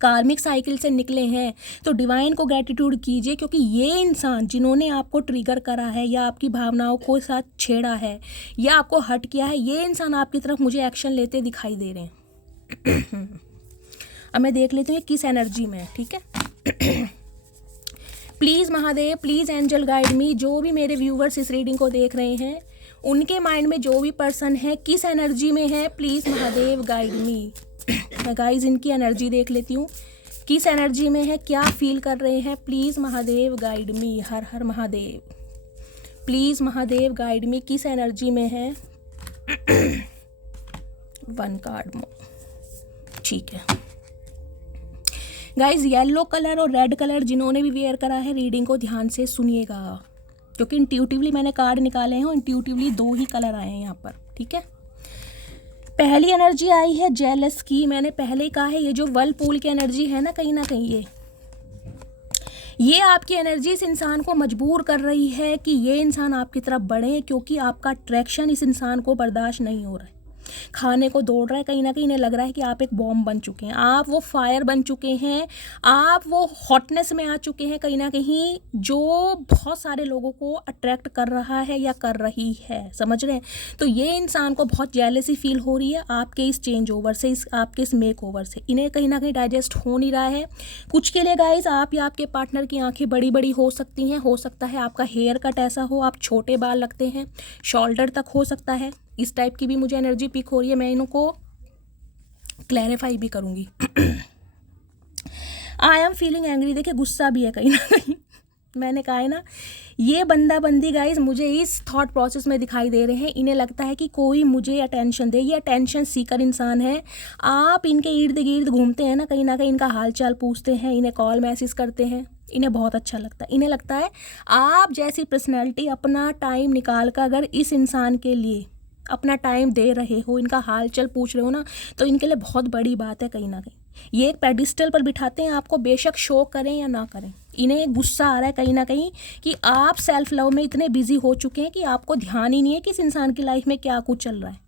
कार्मिक साइकिल से निकले हैं तो डिवाइन को ग्रैटिट्यूड कीजिए, क्योंकि ये इंसान जिन्होंने आपको ट्रिगर करा है या आपकी भावनाओं को साथ छेड़ा है या आपको हर्ट किया है, ये इंसान आपकी तरफ मुझे एक्शन लेते दिखाई दे रहे हैं। अब मैं देख लेती हूँ किस एनर्जी में है, ठीक है। Please Mahadev, please angel guide me. जो भी मेरे व्यूवर्स इस रीडिंग को देख रहे हैं उनके माइंड में जो भी पर्सन है किस एनर्जी में है, प्लीज़ महादेव गाइड मी। मैं गाइज इनकी एनर्जी देख लेती हूँ, किस एनर्जी में है, क्या फील कर रहे हैं, प्लीज़ महादेव गाइड मी। हर हर महादेव, प्लीज़ महादेव गाइड मी, किस एनर्जी में है। 1 कार्ड मोर, ठीक है गाइज। येलो कलर और रेड कलर जिन्होंने भी वेयर करा है रीडिंग को ध्यान से सुनिएगा, क्योंकि इंट्यूटिवली मैंने कार्ड निकाले हैं और इंट्यूटिवली 2 ही कलर आए हैं यहाँ पर, ठीक है। पहली एनर्जी आई है जेलस की। मैंने पहले ही कहा है ये जो वर्लपूल की एनर्जी है ना, कहीं ना कहीं ये आपकी एनर्जी इस इंसान को मजबूर कर रही है कि ये इंसान आपकी तरफ बढ़े, क्योंकि आपका अट्रैक्शन इस इंसान को बर्दाश्त नहीं हो रहा है, खाने को दौड़ रहा है। कहीं ना कहीं इन्हें लग रहा है कि आप एक बॉम्ब बन चुके हैं, आप वो फायर बन चुके हैं, आप वो हॉटनेस में आ चुके हैं कहीं ना कहीं, जो बहुत सारे लोगों को अट्रैक्ट कर रहा है या कर रही है, समझ रहे हैं। तो ये इंसान को बहुत जेलसी फील हो रही है आपके इस चेंज ओवर से, आपके इस मेक ओवर से। इन्हें कहीं ना कहीं डाइजेस्ट हो नहीं रहा है। कुछ के लिए गाइस आप या आपके पार्टनर की आंखें बड़ी बड़ी हो सकती हैं, हो सकता है आपका हेयर कट ऐसा हो, आप छोटे बाल लगते हैं, शोल्डर तक हो सकता है, इस टाइप की भी मुझे एनर्जी पिक हो रही है। मैं इनको क्लैरिफाई भी करूँगी। आई एम फीलिंग एंग्री, देखिए गुस्सा भी है कहीं ना कहीं। मैंने कहा है ना, ये बंदा बंदी गाइज मुझे इस थॉट प्रोसेस में दिखाई दे रहे हैं। इन्हें लगता है कि कोई मुझे अटेंशन दे, ये अटेंशन सीकर इंसान है। आप इनके इर्द गिर्द घूमते हैं ना कहीं इनका हाल चाल पूछते हैं, इन्हें कॉल मैसेज करते हैं, इन्हें बहुत अच्छा लगता है। इन्हें लगता है आप जैसी पर्सनैलिटी अपना टाइम निकाल कर अगर इस इंसान के लिए अपना टाइम दे रहे हो, इनका हाल चाल पूछ रहे हो ना, तो इनके लिए बहुत बड़ी बात है कहीं ना कहीं। ये एक पेडिस्टल पर बिठाते हैं आपको, बेशक शो करें या ना करें। इन्हें गुस्सा आ रहा है कहीं ना कहीं कि आप सेल्फ लव में इतने बिजी हो चुके हैं कि आपको ध्यान ही नहीं है कि इस इंसान की लाइफ में क्या कुछ चल रहा है।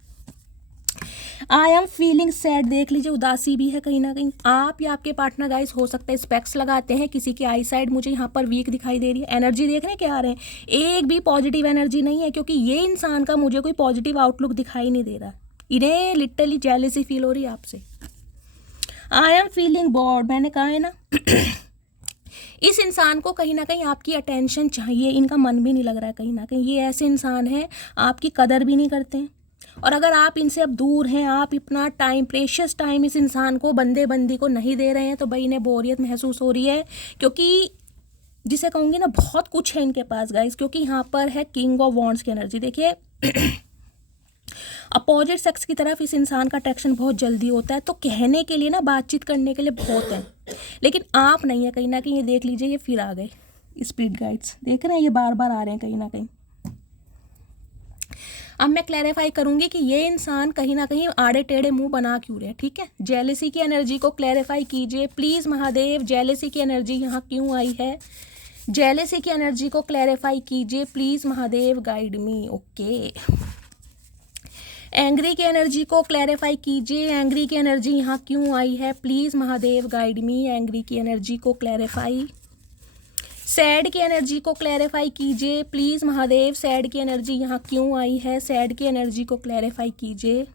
आई एम फीलिंग सैड, देख लीजिए उदासी भी है कहीं ना कहीं। आप या आपके पार्टनर गाइस हो सकता है स्पेक्स लगाते हैं, किसी की आई साइड मुझे यहाँ पर वीक दिखाई दे रही है। एनर्जी देख रहे हैं क्या आ रहे हैं, एक भी पॉजिटिव एनर्जी नहीं है, क्योंकि ये इंसान का मुझे कोई पॉजिटिव आउटलुक दिखाई नहीं दे रहा। इन्हें लिटरली जेलसी फील हो रही है आपसे। आई एम फीलिंग बोर्ड, मैंने कहा है ना। इस इंसान को कहीं ना कहीं आपकी अटेंशन चाहिए, इनका मन भी नहीं लग रहा है कहीं ना कहीं। ये ऐसे इंसान हैं आपकी कदर भी नहीं करते हैं, और अगर आप इनसे अब दूर हैं, आप अपना टाइम, प्रेशियस टाइम इस इंसान को, बंदी को नहीं दे रहे हैं, तो भाई इन्हें बोरियत महसूस हो रही है, क्योंकि जिसे कहूँगी ना बहुत कुछ है इनके पास गाइस, क्योंकि यहाँ पर है किंग ऑफ वॉन्ड्स की एनर्जी। देखिए अपोजिट सेक्स की तरफ इस इंसान का अट्रैक्शन बहुत जल्दी होता है, तो कहने के लिए ना, बातचीत करने के लिए बहुत है, लेकिन आप नहीं है कहीं ना कहीं। ये देख लीजिए, ये फिर आ गए स्पिरिट गाइड्स, देख रहे हैं, ये बार बार आ रहे हैं कहीं ना कहीं। अब मैं क्लैरिफाई करूंगी कि ये इंसान कहीं ना कहीं आड़े टेढ़े मुंह बना क्यों रहे हैं, ठीक है। जेलेसी की एनर्जी को क्लैरिफाई कीजिए प्लीज़ महादेव, जेलेसी की एनर्जी यहाँ क्यों आई है, जेलेसी की एनर्जी को क्लैरिफाई कीजिए please Mahadev, guide me. Okay, angry की एनर्जी को क्लैरिफाई कीजिए, एंग्री की एनर्जी यहाँ क्यों आई है please Mahadev, guide me, angry की एनर्जी को क्लैरिफाई। सैड की एनर्जी को क्लैरिफाई कीजिए प्लीज़ महादेव, सैड की एनर्जी यहाँ क्यों आई है, सैड की एनर्जी को क्लैरिफाई कीजिए।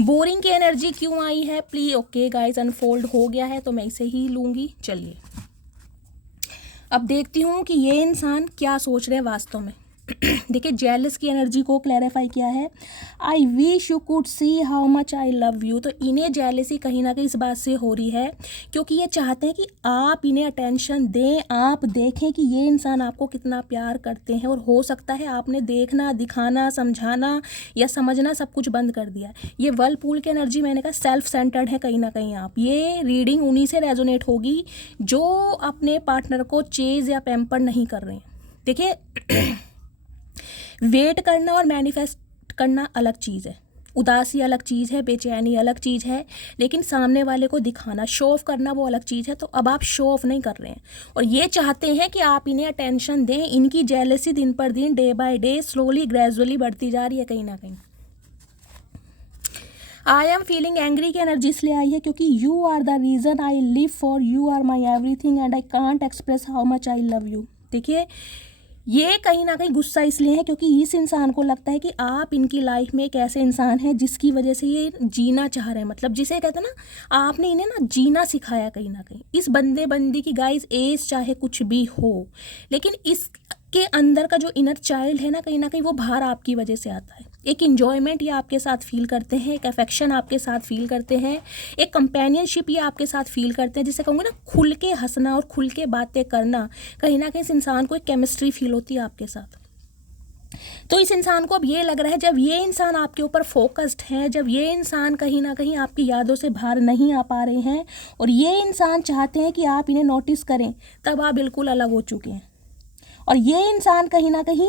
बोरिंग की एनर्जी क्यों आई है प्लीज। ओके गाइस, अनफोल्ड हो गया है तो मैं इसे ही लूँगी। चलिए अब देखती हूँ कि ये इंसान क्या सोच रहे हैं वास्तव में। देखिए जेलस की एनर्जी को क्लैरिफाई किया है, I wish you could see how much I love you. तो इन्हें जेलसी कहीं ना कहीं इस बात से हो रही है क्योंकि ये चाहते हैं कि आप इन्हें अटेंशन दें, आप देखें कि ये इंसान आपको कितना प्यार करते हैं, और हो सकता है आपने देखना, दिखाना, समझाना या समझना सब कुछ बंद कर दिया। ये वर्लपूल की एनर्जी मैंने कहा सेल्फ सेंटर्ड है कहीं ना कहीं। आप ये रीडिंग उन्हीं से रेजोनेट होगी जो अपने पार्टनर को चेज या पैम्पर नहीं कर रहे हैं। देखिए वेट करना और मैनिफेस्ट करना अलग चीज़ है, उदासी अलग चीज़ है, बेचैनी अलग चीज़ है, लेकिन सामने वाले को दिखाना, शो ऑफ करना वो अलग चीज़ है। तो अब आप शो ऑफ नहीं कर रहे हैं और ये चाहते हैं कि आप इन्हें अटेंशन दें। इनकी जेलसी दिन पर दिन, day by day, slowly gradually बढ़ती जा रही है कहीं ना कहीं। आई एम फीलिंग एंग्री की एनर्जी इसलिए आई है क्योंकि you are the reason I live for, you are my everything and I can't express how much I love you. देखिए ये कहीं ना कहीं गुस्सा इसलिए है क्योंकि इस इंसान को लगता है कि आप इनकी लाइफ में एक ऐसे इंसान हैं जिसकी वजह से ये जीना चाह रहे हैं, मतलब जिसे कहते हैं ना, आपने इन्हें ना जीना सिखाया कहीं ना कहीं। इस बंदी की गाइस एज चाहे कुछ भी हो, लेकिन इसके अंदर का जो इनर चाइल्ड है ना कहीं वो बाहर आपकी वजह से आता है। एक इन्जॉयमेंट ये आपके साथ फील करते हैं, एक अफेक्शन आपके साथ फील करते हैं, एक कंपेनियनशिप ये आपके साथ फील करते हैं, जिसे कहूँगी ना खुल के हंसना और खुल के बातें करना। कहीं ना कहीं इस इंसान को एक केमिस्ट्री फील होती है आपके साथ। तो इस इंसान को अब ये लग रहा है जब ये इंसान आपके ऊपर फोकस्ड है, जब ये इंसान कहीं ना कहीं आपकी यादों से बाहर नहीं आ पा रहे हैं और ये इंसान चाहते हैं कि आप इन्हें नोटिस करें, तब आप बिल्कुल अलग हो चुके हैं। और ये इंसान कहीं ना कहीं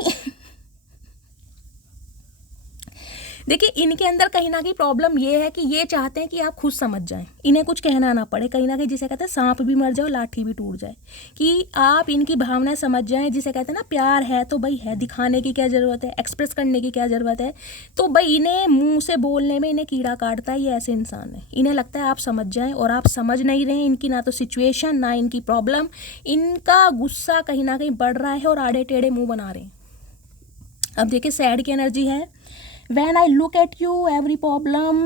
देखिए इनके अंदर कहीं ना कहीं प्रॉब्लम ये है कि ये चाहते हैं कि आप खुद समझ जाएं, इन्हें कुछ कहना ना पड़े। कहीं ना कहीं जिसे कहते हैं सांप भी मर जाए और लाठी भी टूट जाए, कि आप इनकी भावनाएं समझ जाएं। जिसे कहते हैं ना प्यार है तो भाई है, दिखाने की क्या ज़रूरत है, एक्सप्रेस करने की क्या ज़रूरत है। तो भाई इन्हें मुँह से बोलने में इन्हें कीड़ा काटता है। ये ऐसे इंसान है, इन्हें लगता है आप समझ जाएँ और आप समझ नहीं रहे हैं इनकी ना तो सिचुएशन ना इनकी प्रॉब्लम। इनका गुस्सा कहीं ना कहीं बढ़ रहा है और आड़े टेढ़े मुँह बना रहे हैं। अब देखिए सैड की एनर्जी है, When I look at you, every problem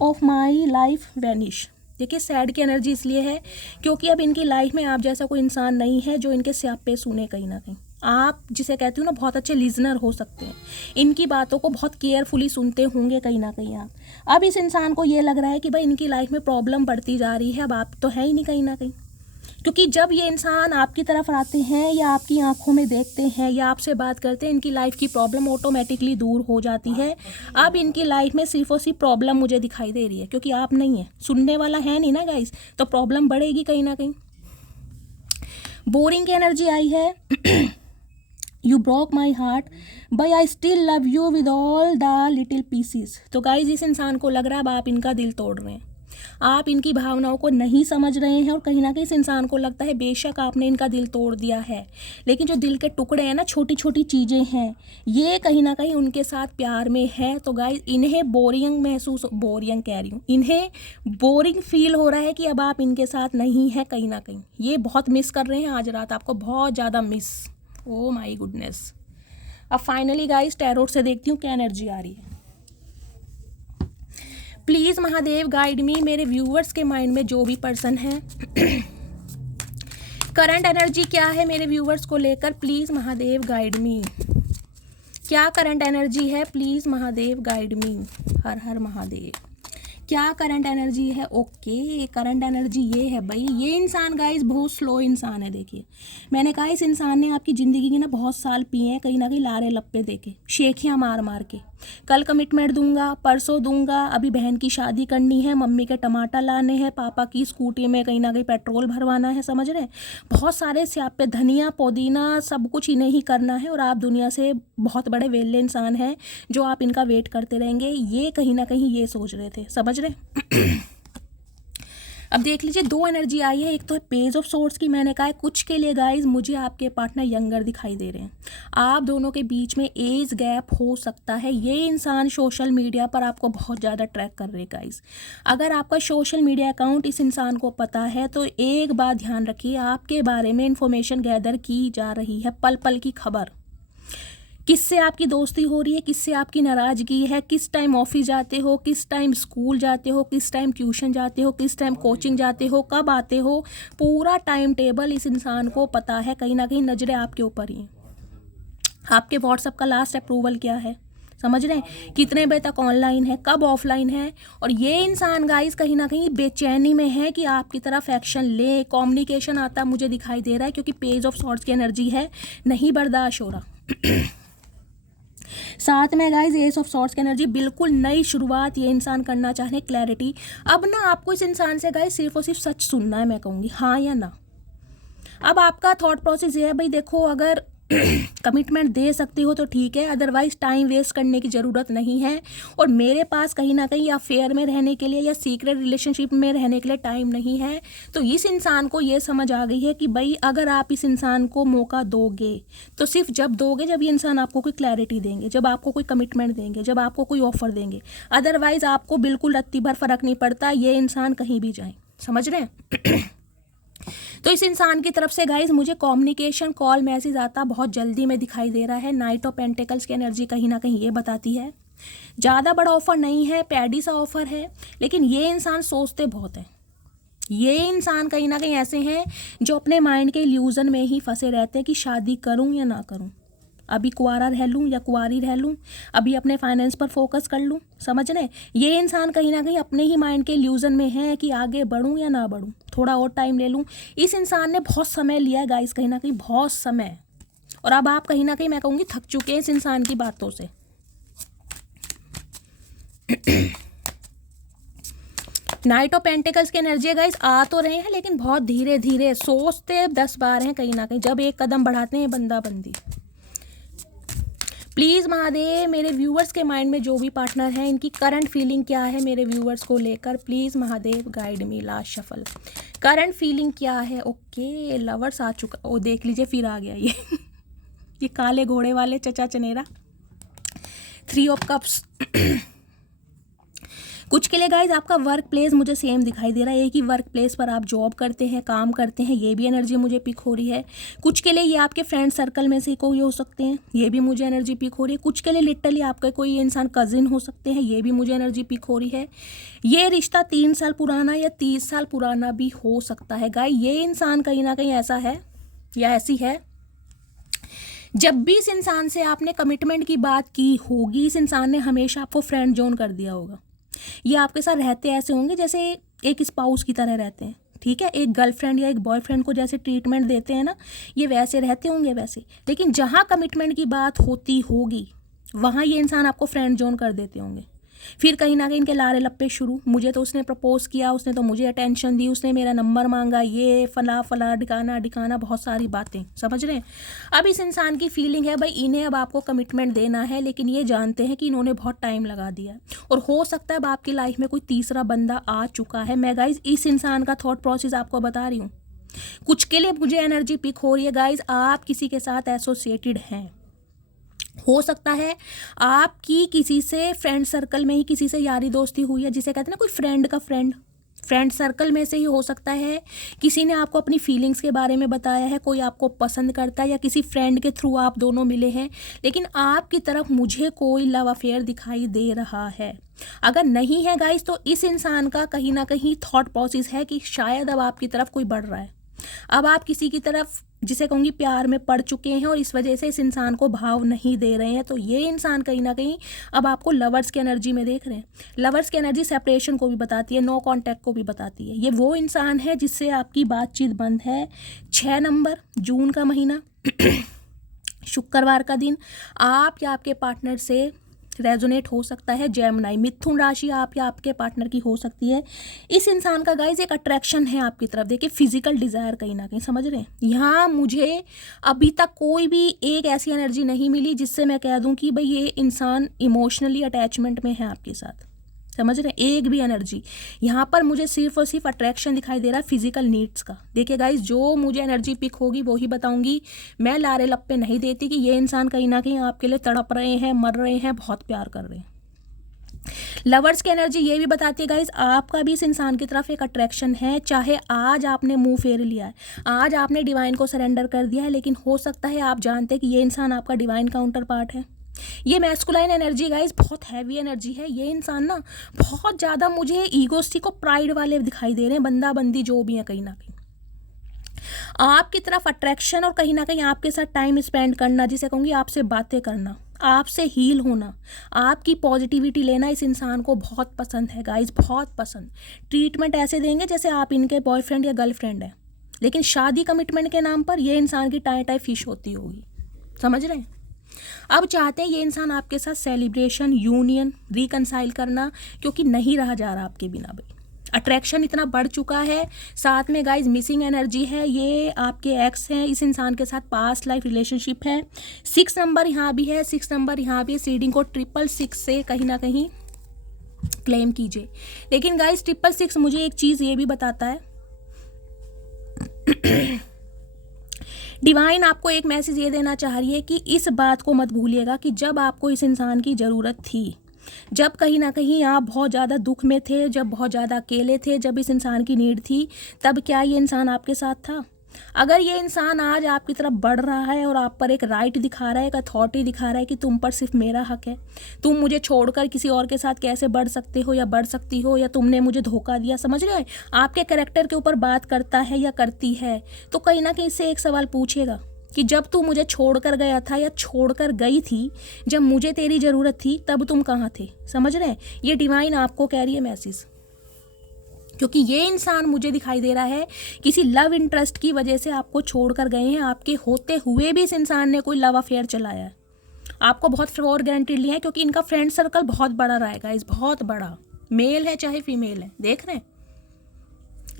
of my life vanish। देखिए सैड की एनर्जी इसलिए है क्योंकि अब इनकी लाइफ में आप जैसा कोई इंसान नहीं है जो इनके स्यापे सुने। कहीं ना कहीं आप जिसे कहती हूँ ना बहुत अच्छे लिजनर हो सकते हैं, इनकी बातों को बहुत केयरफुली सुनते होंगे कहीं ना कहीं आप। अब इस इंसान को ये लग रहा है कि भाई इनकी लाइफ में प्रॉब्लम बढ़ती जा रही है, अब आप तो है ही नहीं कहीं ना कहीं। क्योंकि जब ये इंसान आपकी तरफ आते हैं या आपकी आंखों में देखते हैं या आपसे बात करते हैं, इनकी लाइफ की प्रॉब्लम ऑटोमेटिकली दूर हो जाती है। अब इनकी लाइफ में सिर्फ और सिर्फ प्रॉब्लम मुझे दिखाई दे रही है क्योंकि आप नहीं है, सुनने वाला है नहीं ना गाइस, तो प्रॉब्लम बढ़ेगी कहीं ना कहीं। बोरिंग की एनर्जी आई है, you broke my heart but I still love you with all the little pieces. तो गाइज इस इंसान को लग रहा है अब आप इनका दिल तोड़ रहे हैं, आप इनकी भावनाओं को नहीं समझ रहे हैं और कहीं ना कहीं इस इंसान को लगता है बेशक आपने इनका दिल तोड़ दिया है, लेकिन जो दिल के टुकड़े हैं ना, छोटी छोटी चीज़ें हैं, ये कहीं ना कहीं उनके साथ प्यार में है। तो गाइस इन्हें बोरिंग कह रही हूँ, इन्हें बोरिंग फील हो रहा है कि अब आप इनके साथ नहीं है। कहीं ना कहीं ये बहुत मिस कर रहे हैं, आज रात आपको बहुत ज़्यादा मिस। Oh my goodness. अब फाइनली गाइस टैरोट से देखती हूँ क्या एनर्जी आ रही है। प्लीज़ महादेव गाइड मी, मेरे व्यूवर्स के माइंड में जो भी पर्सन है करंट एनर्जी क्या है मेरे व्यूवर्स को लेकर, प्लीज़ महादेव गाइड मी। क्या करंट एनर्जी है, प्लीज़ महादेव गाइड मी। हर हर महादेव। क्या करंट एनर्जी है? ओके, करंट एनर्जी ये है भाई, ये इंसान गाइस बहुत स्लो इंसान है। देखिए मैंने कहा इस इंसान ने आपकी ज़िंदगी के ना बहुत साल पिए हैं, कहीं ना कहीं लारे लप्पे देके, शेखियाँ मार मार के। कल कमिटमेंट दूंगा, परसों दूंगा, अभी बहन की शादी करनी है, मम्मी के टमाटर लाने हैं, पापा की स्कूटी में कहीं ना कहीं पेट्रोल भरवाना है, समझ रहे हैं। बहुत सारे स्याप पे धनिया पुदीना सब कुछ इन्हें ही करना है, और आप दुनिया से बहुत बड़े वेले इंसान हैं जो आप इनका वेट करते रहेंगे, ये कहीं ना कहीं ये सोच रहे थे, समझ रहे। अब देख लीजिए दो एनर्जी आई है, एक तो है पेज ऑफ सोर्ड्स की। मैंने कहा है कुछ के लिए गाइज मुझे आपके पार्टनर यंगर दिखाई दे रहे हैं, आप दोनों के बीच में एज गैप हो सकता है। ये इंसान सोशल मीडिया पर आपको बहुत ज़्यादा ट्रैक कर रहे हैं गाइज। अगर आपका सोशल मीडिया अकाउंट इस इंसान को पता है तो एक बात ध्यान रखिए, आपके बारे में इंफॉर्मेशन गैदर की जा रही है, पल पल की खबर। किससे आपकी दोस्ती हो रही है, किससे आपकी नाराज़गी है, किस टाइम ऑफिस जाते हो, किस टाइम स्कूल जाते हो, किस टाइम ट्यूशन जाते हो, किस टाइम कोचिंग जाते हो, कब आते हो, पूरा टाइम टेबल इस इंसान को पता है। कहीं ना कहीं नज़रें आपके ऊपर ही हैं। आपके व्हाट्सएप का लास्ट अप्रूवल क्या है, समझ रहे हैं, कितने बजे तक ऑनलाइन है, कब ऑफलाइन है। और ये इंसान गाइस कहीं ना कहीं बेचैनी में है कि आपकी तरफ एक्शन ले, कम्युनिकेशन आता मुझे दिखाई दे रहा है, क्योंकि पेज ऑफ सॉर्ड्स की एनर्जी है, नहीं बर्दाश्त हो रहा। साथ में गाइज एस ऑफ सॉर्ड्स की एनर्जी, बिल्कुल नई शुरुआत ये इंसान करना चाह रहे हैं, क्लैरिटी। अब ना आपको इस इंसान से गाइज सिर्फ और सिर्फ सच सुनना है, मैं कहूँगी हाँ या ना। अब आपका थॉट प्रोसेस ये है भाई, देखो अगर कमिटमेंट दे सकती हो तो ठीक है, अदरवाइज टाइम वेस्ट करने की ज़रूरत नहीं है। और मेरे पास कहीं ना कहीं अफेयर में रहने के लिए या सीक्रेट रिलेशनशिप में रहने के लिए टाइम नहीं है। तो इस इंसान को ये समझ आ गई है कि भाई अगर आप इस इंसान को मौका दोगे तो सिर्फ जब दोगे जब ये इंसान आपको कोई क्लैरिटी देंगे, जब आपको कोई कमिटमेंट देंगे, जब आपको कोई ऑफर देंगे। अदरवाइज आपको बिल्कुल रत्ती भर फर्क नहीं पड़ता, ये इंसान कहीं भी जाए, समझ रहे हैं। तो इस इंसान की तरफ से गाइज मुझे कम्युनिकेशन कॉल मैसेज आता बहुत जल्दी में दिखाई दे रहा है। नाइट ऑफ पेंटिकल्स की एनर्जी कहीं ना कहीं ये बताती है, ज़्यादा बड़ा ऑफर नहीं है, पैडी सा ऑफर है, लेकिन ये इंसान सोचते बहुत हैं। ये इंसान कहीं ना कहीं ऐसे हैं जो अपने माइंड के इल्यूजन में ही फंसे रहते हैं कि शादी करूं या ना करूं, अभी कुंवारा रह लूं या कुंवारी रह लूं, अभी अपने फाइनेंस पर फोकस कर लूं, समझ रहे। ये इंसान कहीं ना कहीं अपने ही माइंड के इल्यूजन में है कि आगे बढ़ूं या ना बढ़ूं, थोड़ा और टाइम ले लूं। इस इंसान ने बहुत समय लिया है गाइस, कहीं ना कहीं बहुत समय, और अब आप कहीं ना कहीं मैं कहूँगी थक चुके हैं इस इंसान की बातों से। नाइट ऑफ पेंटिकल्स की एनर्जी गाइस आ तो रहे हैं, लेकिन बहुत धीरे धीरे, सोचते 10 बार हैं कहीं ना कहीं, जब एक कदम बढ़ाते हैं बंदा बंदी। प्लीज़ महादेव मेरे व्यूअर्स के माइंड में जो भी पार्टनर हैं इनकी करंट फीलिंग क्या है मेरे व्यूअर्स को लेकर, please Mahadev guide me. Last shuffle, current feeling क्या है। ओके लवर्स आ चुका, ओ देख लीजिए फिर आ गया ये ये काले घोड़े वाले चचा चनेरा। 3 ऑफ कप्स। कुछ के लिए गाइज आपका वर्क प्लेस मुझे सेम दिखाई दे रहा है, एक ही वर्क प्लेस पर आप जॉब करते हैं, काम करते हैं, ये भी एनर्जी मुझे पिक हो रही है। कुछ के लिए ये आपके फ्रेंड सर्कल में से कोई हो सकते हैं, ये भी मुझे एनर्जी पिक हो रही है। कुछ के लिए लिटरली आपका कोई इंसान कजिन हो सकते हैं, ये भी मुझे एनर्जी पिक हो रही है। ये रिश्ता 3 साल पुराना या 30 साल पुराना भी हो सकता है गाइज। ये इंसान कहीं ना कहीं ऐसा है या ऐसी है, जब भी इस इंसान से आपने कमिटमेंट की बात की होगी, इस इंसान ने हमेशा आपको फ्रेंड जोन कर दिया होगा। ये आपके साथ रहते ऐसे होंगे जैसे एक स्पाउस की तरह रहते हैं, ठीक है, एक गर्लफ्रेंड या एक बॉयफ्रेंड को जैसे ट्रीटमेंट देते हैं ना, ये वैसे रहते होंगे वैसे। लेकिन जहाँ कमिटमेंट की बात होती होगी वहाँ ये इंसान आपको फ्रेंड जोन कर देते होंगे। फिर कहीं ना कहीं इनके लारे लप्पे शुरू, मुझे तो उसने प्रपोज किया, उसने तो मुझे अटेंशन दी, उसने मेरा नंबर मांगा, ये फला फला ढिकाना ढिकाना, बहुत सारी बातें, समझ रहे हैं। अब इस इंसान की फीलिंग है भाई इन्हें अब आपको कमिटमेंट देना है, लेकिन ये जानते हैं कि इन्होंने बहुत टाइम लगा दिया है, और हो सकता है अब आपकी लाइफ में कोई तीसरा बंदा आ चुका है। मैं गाइज इस इंसान का थॉट प्रोसेस आपको बता रही हूँ। कुछ के लिए मुझे एनर्जी पिक हो रही है गाइज, आप किसी के साथ एसोसिएटेड हैं, हो सकता है आपकी किसी से फ्रेंड सर्कल में ही किसी से यारी दोस्ती हुई है, जिसे कहते हैं ना कोई फ्रेंड का फ्रेंड सर्कल में से ही हो सकता है। किसी ने आपको अपनी फीलिंग्स के बारे में बताया है, कोई आपको पसंद करता है, या किसी फ्रेंड के थ्रू आप दोनों मिले हैं, लेकिन आपकी तरफ मुझे कोई लव अफेयर दिखाई दे रहा है। अगर नहीं है गाइस तो इस इंसान का कहीं ना कहीं थॉट प्रोसेस है कि शायद अब आपकी तरफ कोई बढ़ रहा है, अब आप किसी की तरफ जिसे कहूँगी प्यार में पड़ चुके हैं और इस वजह से इस इंसान को भाव नहीं दे रहे हैं। तो ये इंसान कहीं ना कहीं अब आपको लवर्स की एनर्जी में देख रहे हैं। लवर्स की एनर्जी सेपरेशन को भी बताती है, नो कांटेक्ट को भी बताती है। ये वो इंसान है जिससे आपकी बातचीत बंद है। 6 नंबर जून का महीना शुक्रवार का दिन आप या आपके पार्टनर से रेजोनेट हो सकता है। जेमिनी मिथुन राशि आप या आपके पार्टनर की हो सकती है। इस इंसान का गाइज एक अट्रैक्शन है आपकी तरफ। देखिए फिजिकल डिज़ायर कहीं ना कहीं, समझ रहे हैं। यहाँ मुझे अभी तक कोई भी एक ऐसी एनर्जी नहीं मिली जिससे मैं कह दूँ कि भाई ये इंसान इमोशनली अटैचमेंट में है आपके साथ, समझ रहे हैं। एक भी एनर्जी यहाँ पर मुझे सिर्फ और सिर्फ अट्रैक्शन दिखाई दे रहा है फिजिकल नीड्स का। देखिए गाइज जो मुझे एनर्जी पिक होगी वो ही बताऊंगी। मैं लारे लप्पे नहीं देती कि ये इंसान कहीं ना कहीं आपके लिए तड़प रहे हैं, मर रहे हैं, बहुत प्यार कर रहे हैं। लवर्स की एनर्जी ये भी बताती है गाइज आपका भी इस इंसान की तरफ एक अट्रैक्शन है। चाहे आज आपने मुंह फेर लिया है, आज आपने डिवाइन को सरेंडर कर दिया है, लेकिन हो सकता है आप जानते हैं कि ये इंसान आपका डिवाइन काउंटर पार्ट है। ये मैस्कुलाइन एनर्जी गाइज बहुत हैवी एनर्जी है। ये इंसान ना बहुत ज़्यादा मुझे ईगोस्टिक को प्राइड वाले दिखाई दे रहे हैं, बंदा बंदी जो भी है कहीं ना कहीं आपकी तरफ अट्रैक्शन और कहीं ना कहीं आपके साथ टाइम स्पेंड करना, जिसे कहूँगी आपसे बातें करना, आपसे हील होना, आपकी पॉजिटिविटी लेना इस इंसान को बहुत पसंद है गाइज, बहुत पसंद। ट्रीटमेंट ऐसे देंगे जैसे आप इनके बॉयफ्रेंड या गर्लफ्रेंड हैं, लेकिन शादी कमिटमेंट के नाम पर ये इंसान की टाई टाई फिश होती होगी, समझ रहे हैं। अब चाहते हैं ये इंसान आपके साथ सेलिब्रेशन, यूनियन, रिकनसाइल करना, क्योंकि नहीं रहा जा रहा आपके बिना भाई। अट्रैक्शन इतना बढ़ चुका है। साथ में गाइज मिसिंग एनर्जी है। ये आपके एक्स हैं, इस इंसान के साथ पास्ट लाइफ रिलेशनशिप है। 6 नंबर यहाँ भी है, 6 नंबर यहाँ भी है। सीडिंग को 666 से कहीं ना कहीं क्लेम कीजिए। लेकिन गाइज 666 मुझे एक चीज़ ये भी बताता है, डिवाइन आपको एक मैसेज ये देना चाह रही है कि इस बात को मत भूलिएगा कि जब आपको इस इंसान की ज़रूरत थी, जब कहीं ना कहीं आप बहुत ज़्यादा दुख में थे, जब बहुत ज़्यादा अकेले थे, जब इस इंसान की नीड थी, तब क्या ये इंसान आपके साथ था? अगर ये इंसान आज आपकी तरफ बढ़ रहा है और आप पर एक राइट दिखा रहा है, एक अथॉरिटी दिखा रहा है कि तुम पर सिर्फ मेरा हक है, तुम मुझे छोड़कर किसी और के साथ कैसे बढ़ सकते हो या बढ़ सकती हो, या तुमने मुझे धोखा दिया, समझ रहे हैं, आपके कैरेक्टर के ऊपर बात करता है या करती है, तो कहीं ना कहीं इससे एक सवाल पूछेगा कि जब तू मुझे छोड़कर गया था या छोड़कर गई थी, जब मुझे तेरी ज़रूरत थी, तब तुम कहाँ थे? समझ रहे हैं। ये डिवाइन आपको कह रही है मैसेज, क्योंकि ये इंसान मुझे दिखाई दे रहा है किसी लव इंटरेस्ट की वजह से आपको छोड़कर गए हैं। आपके होते हुए भी इस इंसान ने कोई लव अफेयर चलाया है, आपको बहुत फॉर ग्रांटेड लिया है, क्योंकि इनका फ्रेंड सर्कल बहुत बड़ा रहेगा, इस बहुत बड़ा, मेल है चाहे फीमेल है, देख रहे हैं।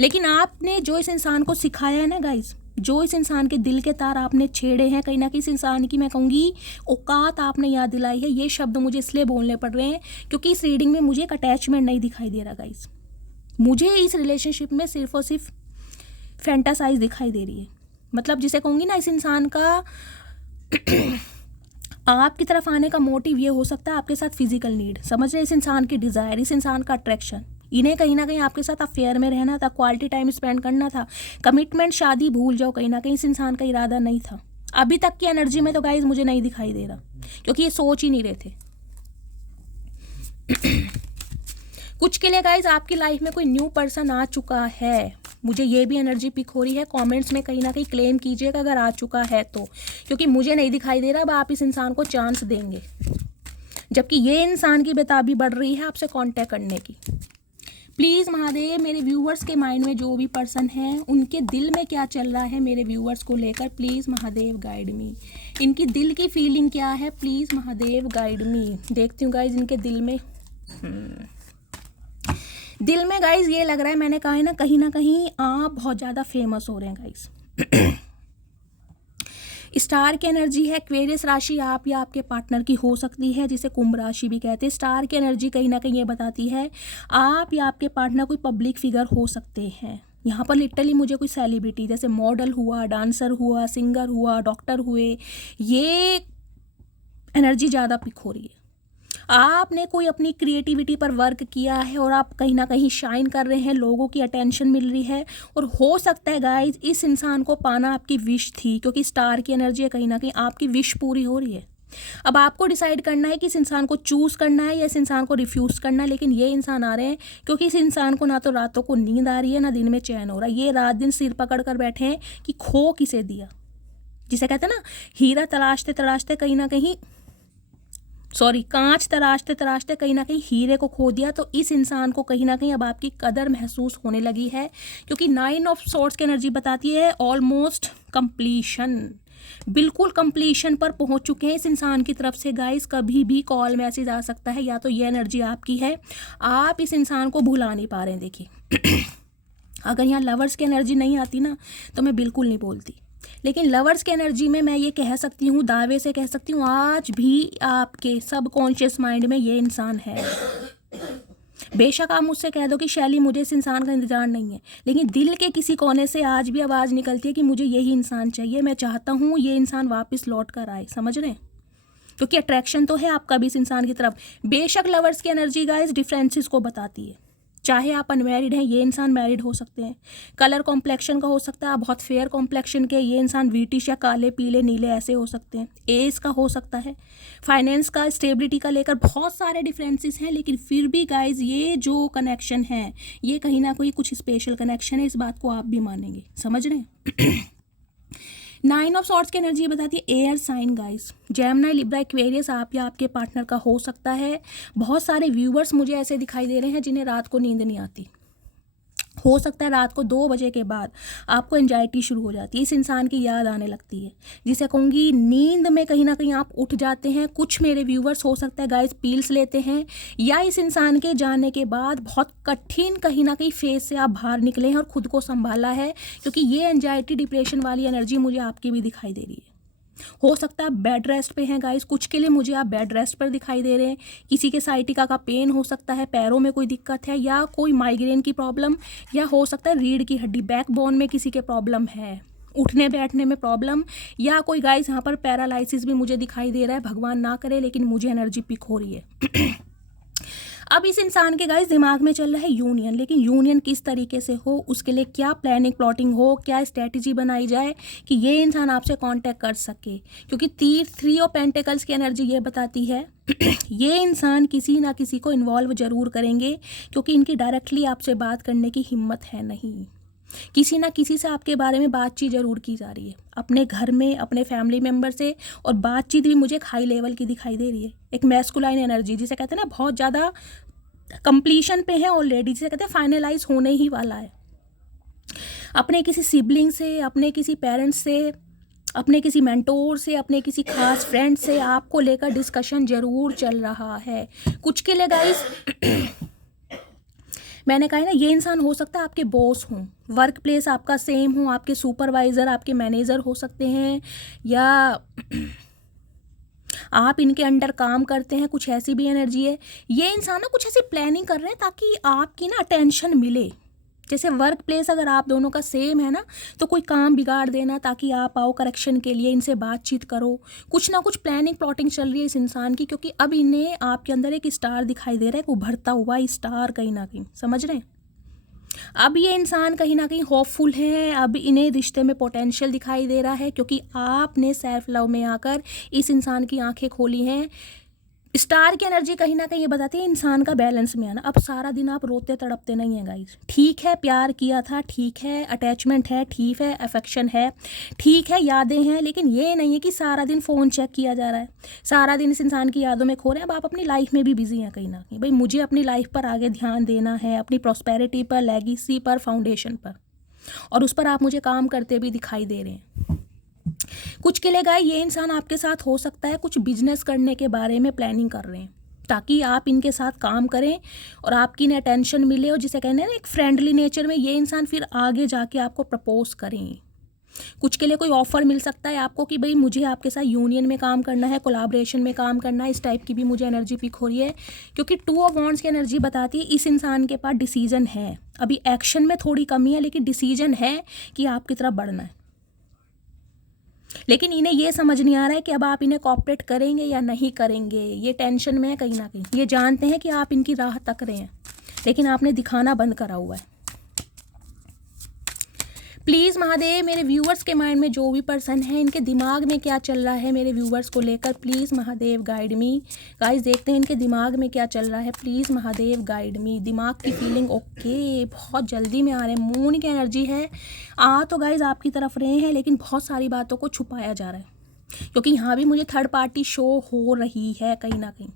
लेकिन आपने जो इस इंसान को सिखाया है ना गाइज, जो इस इंसान के दिल के तार आपने छेड़े हैं, कहीं ना कहीं इस इंसान की मैं कहूँगी औकात आपने याद दिलाई है। ये शब्द मुझे इसलिए बोलने पड़ रहे हैं क्योंकि इस रीडिंग में मुझे एक अटैचमेंट नहीं दिखाई दे रहा गाइज। मुझे इस रिलेशनशिप में सिर्फ और सिर्फ फैंटासाइज दिखाई दे रही है। मतलब जिसे कहूँगी ना, इस इंसान का आपकी तरफ आने का मोटिव ये हो सकता है आपके साथ फिजिकल नीड, समझ रहे, इस इंसान की डिज़ायर, इस इंसान का अट्रैक्शन, इन्हें कहीं ना कहीं आपके साथ अफेयर में रहना था, क्वालिटी टाइम स्पेंड करना था। कमिटमेंट, शादी भूल जाओ, कहीं ना कहीं इस इंसान का इरादा नहीं था। अभी तक की एनर्जी में तो गाइज मुझे नहीं दिखाई दे रहा, क्योंकि ये सोच ही नहीं रहे थे। कुछ के लिए गाइज आपकी लाइफ में कोई न्यू पर्सन आ चुका है, मुझे ये भी एनर्जी पिक हो रही है। कमेंट्स में कहीं ना कहीं क्लेम कीजिएगा अगर आ चुका है तो, क्योंकि मुझे नहीं दिखाई दे रहा अब आप इस इंसान को चांस देंगे, जबकि ये इंसान की बेताबी बढ़ रही है आपसे कांटेक्ट करने की। प्लीज़ महादेव, मेरे व्यूवर्स के माइंड में जो भी पर्सन है, उनके दिल में क्या चल रहा है मेरे व्यूवर्स को लेकर, प्लीज़ महादेव गाइड मी। इनकी दिल की फीलिंग क्या है, प्लीज़ महादेव गाइड मी। देखती हूँ गाइज इनके दिल में गाइज ये लग रहा है, मैंने कहा है ना कहीं आप बहुत ज़्यादा फेमस हो रहे हैं गाइज। स्टार की एनर्जी है। एक्वेरियस राशि आप या आपके पार्टनर की हो सकती है, जिसे कुंभ राशि भी कहते हैं। स्टार की एनर्जी कहीं ना कहीं ये बताती है आप या आपके पार्टनर कोई पब्लिक फिगर हो सकते हैं। यहाँ पर लिटरली मुझे कोई सेलिब्रिटी जैसे मॉडल हुआ, डांसर हुआ, सिंगर हुआ, डॉक्टर हुए, ये एनर्जी ज़्यादा पिक हो रही है। आपने कोई अपनी क्रिएटिविटी पर वर्क किया है और आप कहीं ना कहीं शाइन कर रहे हैं, लोगों की अटेंशन मिल रही है, और हो सकता है गाइज इस इंसान को पाना आपकी विश थी, क्योंकि स्टार की एनर्जी है, कहीं ना कहीं आपकी विश पूरी हो रही है। अब आपको डिसाइड करना है कि इस इंसान को चूज़ करना है या इस इंसान को रिफ्यूज़ करना है। लेकिन ये इंसान आ रहे हैं क्योंकि इस इंसान को ना तो रातों को नींद आ रही है, ना दिन में चैन हो रहा है। ये रात दिन सिर पकड़ कर बैठे हैं कि खो किसे दिया, जिसे कहते हैं ना, हीरा तलाशते तलाशते कहीं ना कहीं, सॉरी, कांच तराशते तराशते कहीं ना कहीं हीरे को खो दिया। तो इस इंसान को कहीं ना कहीं अब आपकी कदर महसूस होने लगी है, क्योंकि 9 ऑफ सॉर्ड्स की एनर्जी बताती है ऑलमोस्ट कंप्लीशन, बिल्कुल कंप्लीशन पर पहुंच चुके हैं इस इंसान की तरफ से। गाइस, कभी भी कॉल मैसेज आ सकता है, या तो ये एनर्जी आपकी है, आप इस इंसान को भुला नहीं पा रहे हैं। देखिए अगर यहाँ लवर्स की एनर्जी नहीं आती ना तो मैं बिल्कुल नहीं बोलती, लेकिन लवर्स की एनर्जी में मैं ये कह सकती हूँ, दावे से कह सकती हूँ, आज भी आपके सबकॉन्शियस माइंड में ये इंसान है। बेशक आप मुझसे कह दो कि शैली मुझे इस इंसान का इंतजार नहीं है, लेकिन दिल के किसी कोने से आज भी आवाज़ निकलती है कि मुझे यही इंसान चाहिए, मैं चाहता हूँ ये इंसान वापस लौट कर आए। समझ रहे हैं? क्योंकि अट्रैक्शन तो है आपका भी इस इंसान की तरफ। बेशक लवर्स की एनर्जी गाइस डिफरेंसेस को बताती है, चाहे आप अनमैरिड हैं, ये इंसान मैरिड हो सकते हैं, कलर कॉम्प्लेक्शन का हो सकता है, आप बहुत फेयर कॉम्प्लेक्शन के, ये इंसान व्हीटिश या काले पीले नीले ऐसे हो सकते हैं, एज का हो सकता है, फाइनेंस का, स्टेबिलिटी का लेकर बहुत सारे डिफरेंसेस हैं। लेकिन फिर भी गाइज ये जो कनेक्शन है ये कहीं ना कहीं कुछ स्पेशल कनेक्शन है, इस बात को आप भी मानेंगे। समझ रहे हैं? 9 ऑफ सॉर्ड्स की एनर्जी बताती है air sign guys, Gemini, Libra, Aquarius आप या आपके पार्टनर का हो सकता है। बहुत सारे व्यूवर्स मुझे ऐसे दिखाई दे रहे हैं जिन्हें रात को नींद नहीं आती। हो सकता है रात को 2 बजे के बाद आपको एंजाइटी शुरू हो जाती है, इस इंसान की याद आने लगती है, जिसे कहूँगी नींद में कहीं ना कहीं आप उठ जाते हैं। कुछ मेरे व्यूवर्स हो सकता है गाइस पील्स लेते हैं, या इस इंसान के जाने के बाद बहुत कठिन कहीं ना कहीं फेज से आप बाहर निकले हैं और खुद को संभाला है, क्योंकि ये एंजाइटी डिप्रेशन वाली एनर्जी मुझे आपकी भी दिखाई दे रही है। हो सकता है बेड रेस्ट पे हैं गाइस, कुछ के लिए मुझे आप बेड रेस्ट पर दिखाई दे रहे हैं। किसी के साइटिका का पेन हो सकता है, पैरों में कोई दिक्कत है, या कोई माइग्रेन की प्रॉब्लम, या हो सकता है रीढ़ की हड्डी, बैकबोन में किसी के प्रॉब्लम है, उठने बैठने में प्रॉब्लम, या कोई गाइस यहाँ पर पैरालाइसिस भी मुझे दिखाई दे रहा है। भगवान ना करे, लेकिन मुझे एनर्जी पिक हो रही है। अब इस इंसान के गाइस दिमाग में चल रहा है यूनियन, लेकिन यूनियन किस तरीके से हो, उसके लिए क्या प्लानिंग प्लॉटिंग हो, क्या स्ट्रेटजी बनाई जाए कि ये इंसान आपसे कांटेक्ट कर सके, क्योंकि 3 ऑफ पेंटिकल्स की एनर्जी ये बताती है ये इंसान किसी ना किसी को इन्वॉल्व जरूर करेंगे, क्योंकि इनकी डायरेक्टली आपसे बात करने की हिम्मत है नहीं। किसी ना किसी से आपके बारे में बातचीत जरूर की जा रही है, अपने घर में, अपने फैमिली मेम्बर से, और बातचीत भी मुझे एक हाई लेवल की दिखाई दे रही है। एक मैस्कुलाइन एनर्जी, जिसे कहते हैं ना बहुत ज़्यादा कंप्लीशन पे है ऑलरेडी, जिसे कहते हैं फाइनलाइज होने ही वाला है। अपने किसी सिबलिंग से, अपने किसी पेरेंट्स से, अपने किसी मेंटोर से, अपने किसी खास फ्रेंड से आपको लेकर डिस्कशन जरूर चल रहा है। कुछ के लिए गाइस मैंने कहा है ना, ये इंसान हो सकता है आपके बॉस हों, वर्क प्लेस आपका सेम हो, आपके सुपरवाइज़र, आपके मैनेजर हो सकते हैं, या आप इनके अंडर काम करते हैं, कुछ ऐसी भी एनर्जी है। ये इंसान ना कुछ ऐसी प्लानिंग कर रहे हैं ताकि आपकी ना अटेंशन मिले। जैसे वर्क प्लेस अगर आप दोनों का सेम है ना, तो कोई काम बिगाड़ देना ताकि आप आओ करेक्शन के लिए, इनसे बातचीत करो। कुछ ना कुछ प्लानिंग प्लॉटिंग चल रही है इस इंसान की, क्योंकि अब इन्हें आपके अंदर एक स्टार दिखाई दे रहा है, एक उभरता हुआ स्टार कहीं ना कहीं। समझ रहे हैं? अब ये इंसान कहीं ना कहीं होपफुल है, अब इन्हें रिश्ते में पोटेंशियल दिखाई दे रहा है, क्योंकि आपने सेल्फ लव में आकर इस इंसान की आंखें खोली हैं। स्टार की एनर्जी कहीं ना कहीं ये बताती है इंसान का बैलेंस में आना। अब सारा दिन आप रोते तड़पते नहीं हैं गाइस। ठीक है, प्यार किया था, ठीक है, अटैचमेंट है, ठीक है, अफेक्शन है, ठीक है, यादें हैं, लेकिन ये नहीं है कि सारा दिन फ़ोन चेक किया जा रहा है, सारा दिन इस इंसान की यादों में खो रहे हैं। अब आप अपनी लाइफ में भी बिजी हैं कहीं ना कहीं। भाई मुझे अपनी लाइफ पर आगे ध्यान देना है, अपनी प्रॉस्पेरिटी पर, लेगेसी पर, फाउंडेशन पर, और उस पर आप मुझे काम करते भी दिखाई दे रहे हैं। कुछ के लिए गाय ये इंसान आपके साथ हो सकता है कुछ बिजनेस करने के बारे में प्लानिंग कर रहे हैं, ताकि आप इनके साथ काम करें और आपकी इन्हें अटेंशन मिले, और जिसे कहते हैं ना एक फ्रेंडली नेचर में ये इंसान फिर आगे जाके आपको प्रपोज करें। कुछ के लिए कोई ऑफर मिल सकता है आपको कि भाई मुझे आपके साथ यूनियन में काम करना है, कोलाब्रेशन में काम करना है। इस टाइप की भी मुझे एनर्जी पिक हो रही है, क्योंकि 2 ऑफ वॉन्ड्स की एनर्जी बताती है इस इंसान के पास डिसीजन है। अभी एक्शन में थोड़ी कमी है, लेकिन डिसीजन है कि आपकी तरफ बढ़ना है। लेकिन इन्हें ये समझ नहीं आ रहा है कि अब आप इन्हें कॉपरेट करेंगे या नहीं करेंगे। ये टेंशन में है कहीं ना कहीं। ये जानते हैं कि आप इनकी राह तक रहे हैं, लेकिन आपने दिखाना बंद करा हुआ है। प्लीज़ महादेव मेरे व्यूवर्स के माइंड में जो भी पर्सन है इनके दिमाग में क्या चल रहा है मेरे व्यूवर्स को लेकर, please Mahadev guide me. Guys देखते हैं इनके दिमाग में क्या चल रहा है, प्लीज़ महादेव गाइड मी। दिमाग की फीलिंग ओके, बहुत जल्दी में आ रहे हैं। मून की एनर्जी है, आ तो गाइस आपकी तरफ रहे हैं लेकिन बहुत सारी बातों को छुपाया जा रहा है, क्योंकि यहाँ भी मुझे थर्ड पार्टी शो हो रही है कहीं ना कहीं।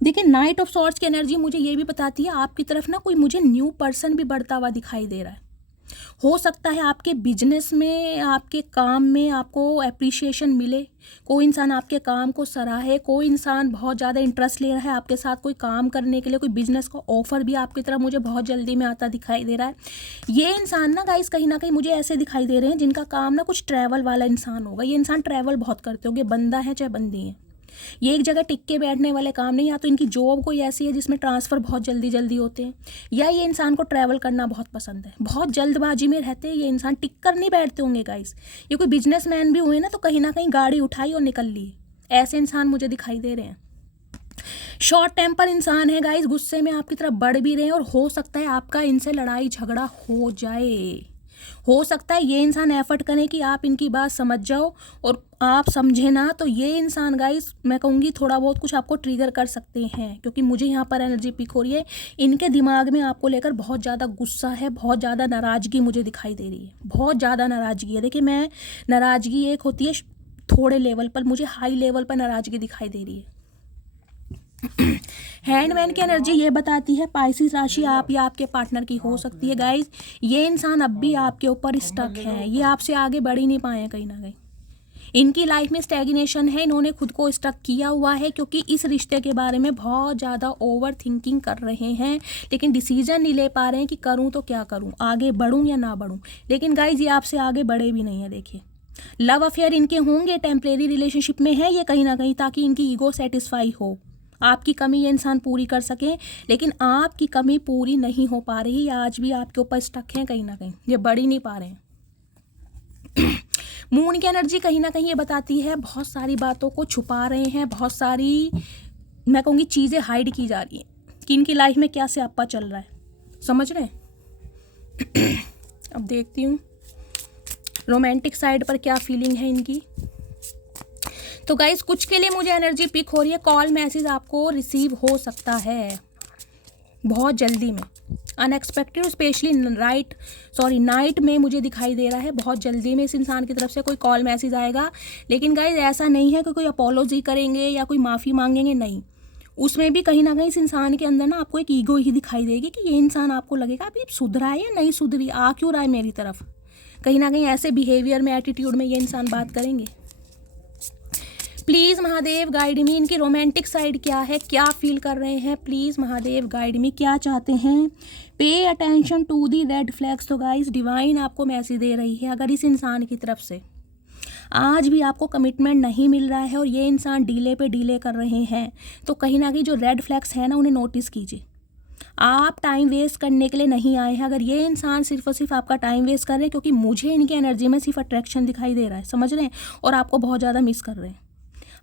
देखिए नाइट ऑफ सॉर्ड्स की एनर्जी मुझे ये भी बताती है आपकी तरफ ना कोई मुझे न्यू पर्सन भी बढ़ता हुआ दिखाई दे रहा है। हो सकता है आपके बिजनेस में, आपके काम में आपको अप्रिशिएशन मिले, कोई इंसान आपके काम को सराहे, कोई इंसान बहुत ज़्यादा इंटरेस्ट ले रहा है आपके साथ कोई काम करने के लिए, कोई बिजनेस का ऑफर भी आपकी तरफ मुझे बहुत जल्दी में आता दिखाई दे रहा है। ये इंसान ना गाइस कहीं ना कहीं मुझे ऐसे दिखाई दे रहे हैं जिनका काम ना कुछ ट्रैवल वाला इंसान होगा। ये इंसान ट्रैवल बहुत करते होंगे, बंदा है चाहे बंदी है। ये एक जगह टिक के बैठने वाले काम नहीं, या तो इनकी जॉब कोई ऐसी है जिसमें ट्रांसफ़र बहुत जल्दी जल्दी होते हैं, या ये इंसान को ट्रैवल करना बहुत पसंद है, बहुत जल्दबाजी में रहते हैं। ये इंसान टिक कर नहीं बैठते होंगे गाइस। ये कोई बिजनेसमैन भी हुए ना तो कहीं ना कहीं गाड़ी उठाई और निकल ली, ऐसे इंसान मुझे दिखाई दे रहे हैं। शॉर्ट टेम्पर इंसान है गाइस, गुस्से में आपकी तरफ बढ़ भी रहे हैं और हो सकता है आपका इनसे लड़ाई झगड़ा हो जाए। हो सकता है ये इंसान एफर्ट करें कि आप इनकी बात समझ जाओ और आप समझे ना, तो ये इंसान गाइस मैं कहूँगी थोड़ा बहुत कुछ आपको ट्रिगर कर सकते हैं, क्योंकि मुझे यहाँ पर एनर्जी पिक हो रही है। इनके दिमाग में आपको लेकर बहुत ज़्यादा गुस्सा है, बहुत ज़्यादा नाराज़गी मुझे दिखाई दे रही है, बहुत ज़्यादा नाराज़गी है। देखिए मैं नाराज़गी एक होती है थोड़े लेवल पर, मुझे हाई लेवल पर नाराज़गी दिखाई दे रही है। हैंडमैन की एनर्जी ये बताती है पाइसिस राशि आप या आपके पार्टनर की हो सकती है गाइस। ये इंसान अब भी आपके ऊपर स्टक है, ये आपसे आगे बढ़ ही नहीं पाए हैं कहीं ना कहीं। इनकी लाइफ में स्टैग्नेशन है, इन्होंने खुद को स्टक किया हुआ है क्योंकि इस रिश्ते के बारे में बहुत ज़्यादा ओवर थिंकिंग कर रहे हैं, लेकिन डिसीजन नहीं ले पा रहे हैं कि करूँ तो क्या करूँ, आगे बढ़ूँ या ना बढ़ूँ। लेकिन गाइज ये आपसे आगे बढ़े भी नहीं है। देखिए लव अफेयर इनके होंगे, टेम्परेरी रिलेशनशिप में है ये कहीं ना कहीं, ताकि इनकी ईगो सेटिस्फाई हो, आपकी कमी ये इंसान पूरी कर सके, लेकिन आपकी कमी पूरी नहीं हो पा रही है। आज भी आपके ऊपर स्टक हैं कहीं ना कहीं, ये बढ़ ही नहीं पा रहे हैं। मून की एनर्जी कहीं ना कहीं ये बताती है बहुत सारी बातों को छुपा रहे हैं, बहुत सारी मैं कहूँगी चीज़ें हाइड की जा रही हैं कि इनकी लाइफ में क्या से आपका चल रहा है, समझ रहे हैं। अब देखती हूँ रोमांटिक साइड पर क्या फीलिंग है इनकी। तो गाइस कुछ के लिए मुझे एनर्जी पिक हो रही है, कॉल मैसेज आपको रिसीव हो सकता है बहुत जल्दी में, अनएक्सपेक्टेड, स्पेशली नाइट में मुझे दिखाई दे रहा है। बहुत जल्दी में इस इंसान की तरफ से कोई कॉल मैसेज आएगा, लेकिन गाइस ऐसा नहीं है कि कोई अपॉलोजी करेंगे या कोई माफ़ी मांगेंगे, नहीं। उसमें भी कहीं ना कहीं इस इंसान के अंदर ना आपको एक ईगो ही दिखाई देगी कि ये इंसान आपको लगेगा अभी सुधरा है या नहीं सुधरी, आ क्यों रहा है मेरी तरफ। कहीं ना कहीं ऐसे बिहेवियर में, एटीट्यूड में ये इंसान बात करेंगे। प्लीज़ महादेव गाइड मी, इनकी रोमांटिक साइड क्या है, क्या फील कर रहे हैं, प्लीज़ महादेव गाइड मी, क्या चाहते हैं। Pay attention to the red flags. तो गाइस डिवाइन आपको मैसेज दे रही है, अगर इस इंसान की तरफ से आज भी आपको कमिटमेंट नहीं मिल रहा है और ये इंसान डीले पे डीले कर रहे हैं, तो कहीं ना कहीं जो रेड फ्लैग्स है ना उन्हें नोटिस कीजिए। आप टाइम वेस्ट करने के लिए नहीं आए हैं। अगर ये इंसान सिर्फ और सिर्फ आपका टाइम वेस्ट कर रहे हैं, क्योंकि मुझे इनकी एनर्जी में सिर्फ अट्रैक्शन दिखाई दे रहा है, समझ रहे हैं, और आपको बहुत ज़्यादा मिस कर रहे हैं।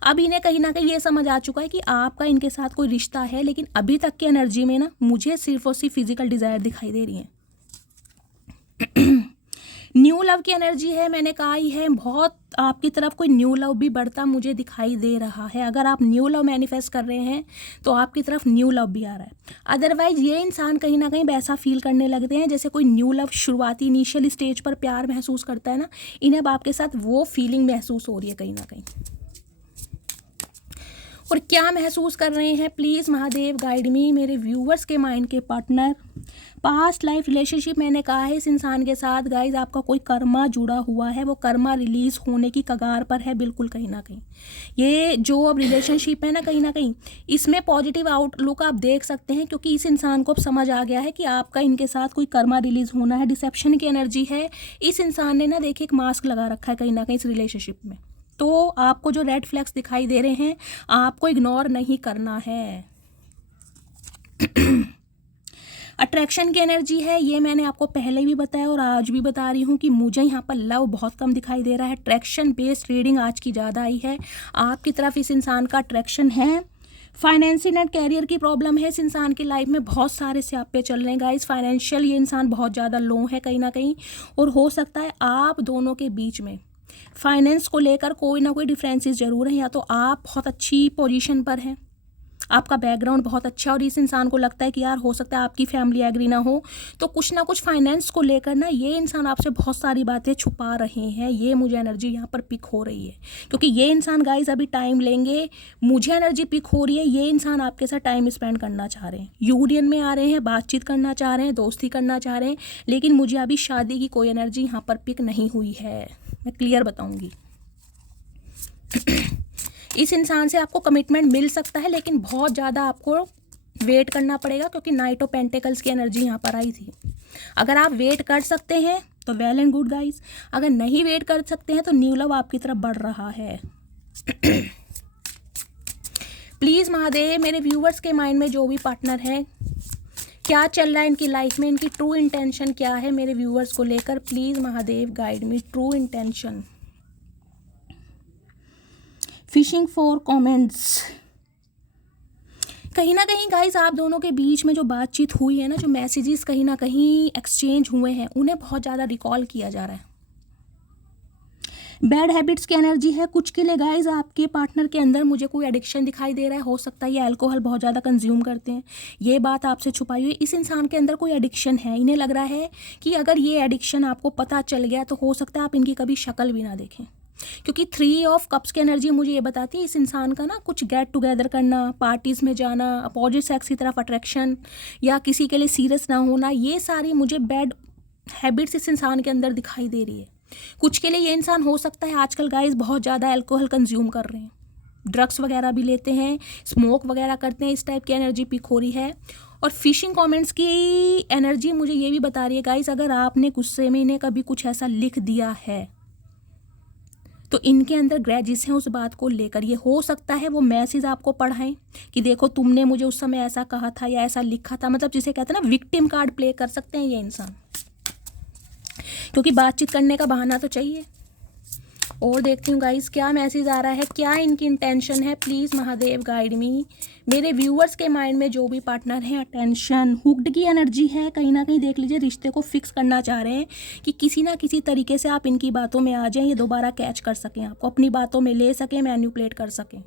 अब इन्हें कहीं ना कहीं ये समझ आ चुका है कि आपका इनके साथ कोई रिश्ता है, लेकिन अभी तक की एनर्जी में ना मुझे सिर्फ और सिर्फ फिजिकल डिज़ायर दिखाई दे रही है। न्यू लव की एनर्जी है, मैंने कहा ही है, बहुत आपकी तरफ कोई न्यू लव भी बढ़ता मुझे दिखाई दे रहा है। अगर आप न्यू लव मैनिफेस्ट कर रहे हैं तो आपकी तरफ न्यू लव भी आ रहा है। अदरवाइज ये इंसान कहीं ना कहीं वैसा फील करने लगते हैं जैसे कोई न्यू लव शुरुआती इनिशियल स्टेज पर प्यार महसूस करता है ना, इन्हें अब आपके साथ वो फीलिंग महसूस हो रही है कहीं ना कहीं। और क्या महसूस कर रहे हैं, प्लीज़ महादेव गाइड मी, मेरे व्यूवर्स के माइंड के पार्टनर। पास्ट लाइफ रिलेशनशिप, मैंने कहा है इस इंसान के साथ गाइज आपका कोई कर्मा जुड़ा हुआ है, वो कर्मा रिलीज़ होने की कगार पर है बिल्कुल कहीं ना कहीं। ये जो अब रिलेशनशिप है ना कहीं ना कहीं इसमें पॉजिटिव आउटलुक आप देख सकते हैं, क्योंकि इस इंसान को अब समझ आ गया है कि आपका इनके साथ कोई कर्मा रिलीज़ होना है। डिसेप्शन की एनर्जी है, इस इंसान ने ना देखिए एक मास्क लगा रखा है कहीं ना कहीं इस रिलेशनशिप में। तो आपको जो रेड फ्लैग्स दिखाई दे रहे हैं आपको इग्नोर नहीं करना है। अट्रैक्शन की एनर्जी है, ये मैंने आपको पहले भी बताया और आज भी बता रही हूँ कि मुझे यहाँ पर लव बहुत कम दिखाई दे रहा है। अट्रैक्शन बेस्ड रीडिंग आज की ज़्यादा आई है, आपकी तरफ इस इंसान का अट्रैक्शन है। फाइनेंशियल एंड कैरियर की प्रॉब्लम है इस इंसान की लाइफ में, बहुत सारे से आप पे चल रहे हैं गाइस। फाइनेंशियल ये इंसान बहुत ज़्यादा लो है कहीं ना कहीं, और हो सकता है आप दोनों के बीच में फाइनेंस को लेकर कोई ना कोई डिफरेंसेस जरूर हैं। या तो आप बहुत अच्छी पोजीशन पर हैं, आपका बैकग्राउंड बहुत अच्छा, और इस इंसान को लगता है कि यार हो सकता है आपकी फैमिली एग्री ना हो, तो कुछ ना कुछ फाइनेंस को लेकर ना ये इंसान आपसे बहुत सारी बातें छुपा रहे हैं। ये मुझे एनर्जी यहाँ पर पिक हो रही है, क्योंकि ये इंसान गाइस अभी टाइम लेंगे। मुझे एनर्जी पिक हो रही है, ये इंसान आपके साथ टाइम स्पेंड करना चाह रहे हैं, यूनियन में आ रहे हैं, बातचीत करना चाह रहे हैं, दोस्ती करना चाह रहे हैं, लेकिन मुझे अभी शादी की कोई एनर्जी यहाँ पर पिक नहीं हुई है। मैं क्लियर बताऊँगी। इस इंसान से आपको कमिटमेंट मिल सकता है, लेकिन बहुत ज़्यादा आपको वेट करना पड़ेगा, क्योंकि नाइट ऑफ पेंटिकल्स की एनर्जी यहाँ पर आई थी। अगर आप वेट कर सकते हैं तो वेल एंड गुड गाइस, अगर नहीं वेट कर सकते हैं तो न्यू लव आपकी तरफ बढ़ रहा है। प्लीज़ महादेव, मेरे व्यूवर्स के माइंड में जो भी पार्टनर है, क्या चल रहा है इनकी लाइफ में, इनकी ट्रू इंटेंशन क्या है मेरे व्यूवर्स को लेकर, please Mahadev guide me true intention. Fishing for comments. कहीं ना कहीं गाइस आप दोनों के बीच में जो बातचीत हुई है ना, जो मैसेजेस कहीं ना कहीं एक्सचेंज हुए हैं, उन्हें बहुत ज़्यादा रिकॉल किया जा रहा है। बैड हैबिट्स की एनर्जी है कुछ के लिए गाइस। आपके पार्टनर के अंदर मुझे कोई एडिक्शन दिखाई दे रहा है, हो सकता है ये अल्कोहल बहुत ज़्यादा कंज्यूम करते हैं, ये बात आपसे छुपाई हुई। इस इंसान के अंदर कोई एडिक्शन है, इन्हें लग रहा है कि अगर ये एडिक्शन आपको पता चल गया तो हो सकता है आप इनकी कभी शक्ल भी ना देखें, क्योंकि 3 ऑफ कप्स की एनर्जी मुझे ये बताती है इस इंसान का ना कुछ गेट टुगेदर करना, पार्टीज़ में जाना, अपोजिट सेक्स की तरफ अट्रैक्शन, या किसी के लिए सीरियस ना होना, ये सारी मुझे बैड हैबिट्स इस इंसान के अंदर दिखाई दे रही है। कुछ के लिए ये इंसान हो सकता है आजकल गाइस बहुत ज़्यादा अल्कोहल कंज्यूम कर रहे हैं, ड्रग्स वगैरह भी लेते हैं, स्मोक वगैरह करते हैं, इस टाइप की एनर्जी पिक हो रही है। और फिशिंग कमेंट्स की एनर्जी मुझे ये भी बता रही है गाइस, अगर आपने गुस्से में इन्हें कभी कुछ ऐसा लिख दिया है तो इनके अंदर ग्रैजेस हैं उस बात को लेकर। ये हो सकता है वो मैसेज आपको पढ़ाएं कि देखो तुमने मुझे उस समय ऐसा कहा था या ऐसा लिखा था, मतलब जिसे कहते हैं ना विक्टिम कार्ड प्ले कर सकते हैं ये इंसान, क्योंकि बातचीत करने का बहाना तो चाहिए। और देखती हूँ गाइस क्या मैसेज आ रहा है, क्या इनकी इंटेंशन है, प्लीज़ महादेव गाइड मी। मेरे व्यूअर्स के माइंड में जो भी पार्टनर है, अटेंशन हुक्ड की एनर्जी है, कहीं ना कहीं देख लीजिए रिश्ते को फिक्स करना चाह रहे हैं कि किसी ना किसी तरीके से आप इनकी बातों में आ जाएं, ये दोबारा कैच कर सकें, आपको अपनी बातों में ले सकें, मैनिपुलेट कर सकें।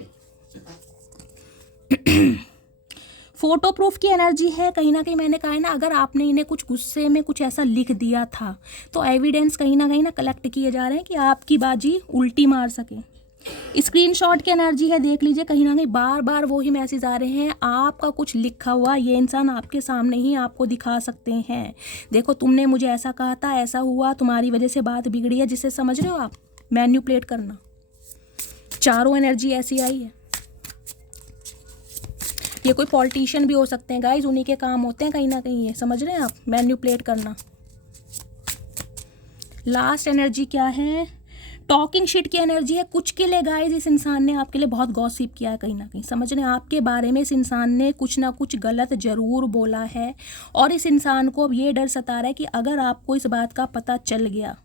फोटो प्रूफ की एनर्जी है, कहीं ना कहीं मैंने कहा है ना, अगर आपने इन्हें कुछ गुस्से में कुछ ऐसा लिख दिया था तो एविडेंस कहीं ना कलेक्ट किए जा रहे हैं कि आपकी बाजी उल्टी मार सके। स्क्रीनशॉट की एनर्जी है, देख लीजिए कहीं ना कहीं बार बार वो ही मैसेज आ रहे हैं, आपका कुछ लिखा हुआ ये इंसान आपके सामने ही आपको दिखा सकते हैं। देखो तुमने मुझे ऐसा कहा था, ऐसा हुआ, तुम्हारी वजह से बात बिगड़ी है, जिसे समझ रहे हो आप मैन्युपुलेट करना। चारों एनर्जी ऐसी आई है। ये कोई पॉलिटिशियन भी हो सकते हैं गाइज, उन्हीं के काम होते हैं कहीं ना कहीं, ये समझ रहे हैं आप, मैन्युपुलेट करना। लास्ट एनर्जी क्या है, टॉकिंग शिट की एनर्जी है कुछ के लिए गाइज। इस इंसान ने आपके लिए बहुत गॉसिप किया है कहीं ना कहीं, समझ रहे हैं, आपके बारे में इस इंसान ने कुछ ना कुछ गलत जरूर बोला है, और इस इंसान को अब ये डर सता रहा है कि अगर आपको इस बात का पता चल गया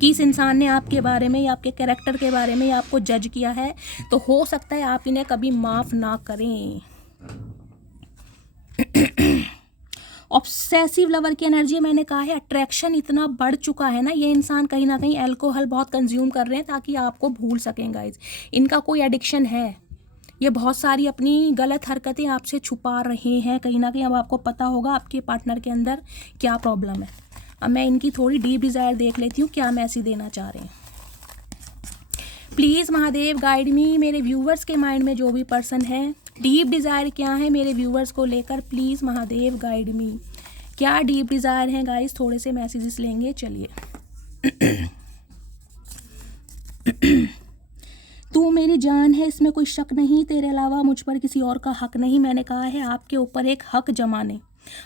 कि इस इंसान ने आपके बारे में या आपके कैरेक्टर के बारे में या आपको जज किया है, तो हो सकता है आप इन्हें कभी माफ़ ना करें। ऑब्सेसिव लवर की एनर्जी मैंने कहा है, अट्रैक्शन इतना बढ़ चुका है ना, ये इंसान कहीं ना कहीं अल्कोहल बहुत कंज्यूम कर रहे हैं ताकि आपको भूल सकें गाइज। इनका कोई एडिक्शन है, ये बहुत सारी अपनी गलत हरकतें आपसे छुपा रहे हैं कहीं ना कहीं। अब आपको पता होगा आपके पार्टनर के अंदर क्या प्रॉब्लम है। अब मैं इनकी थोड़ी डीप डिज़ायर देख लेती हूँ, क्या मैसेज देना चाह रहे हैं। प्लीज़ महादेव गाइड मी, मेरे व्यूवर्स के माइंड में जो भी पर्सन है, डीप डिज़ायर क्या है मेरे व्यूवर्स को लेकर, प्लीज़ महादेव गाइड मी। क्या डीप डिज़ायर है गाइस, थोड़े से मैसेजेस लेंगे, चलिए। तू मेरी जान है, इसमें कोई शक नहीं, तेरे अलावा मुझ पर किसी और का हक नहीं। मैंने कहा है आपके ऊपर एक हक जमाने,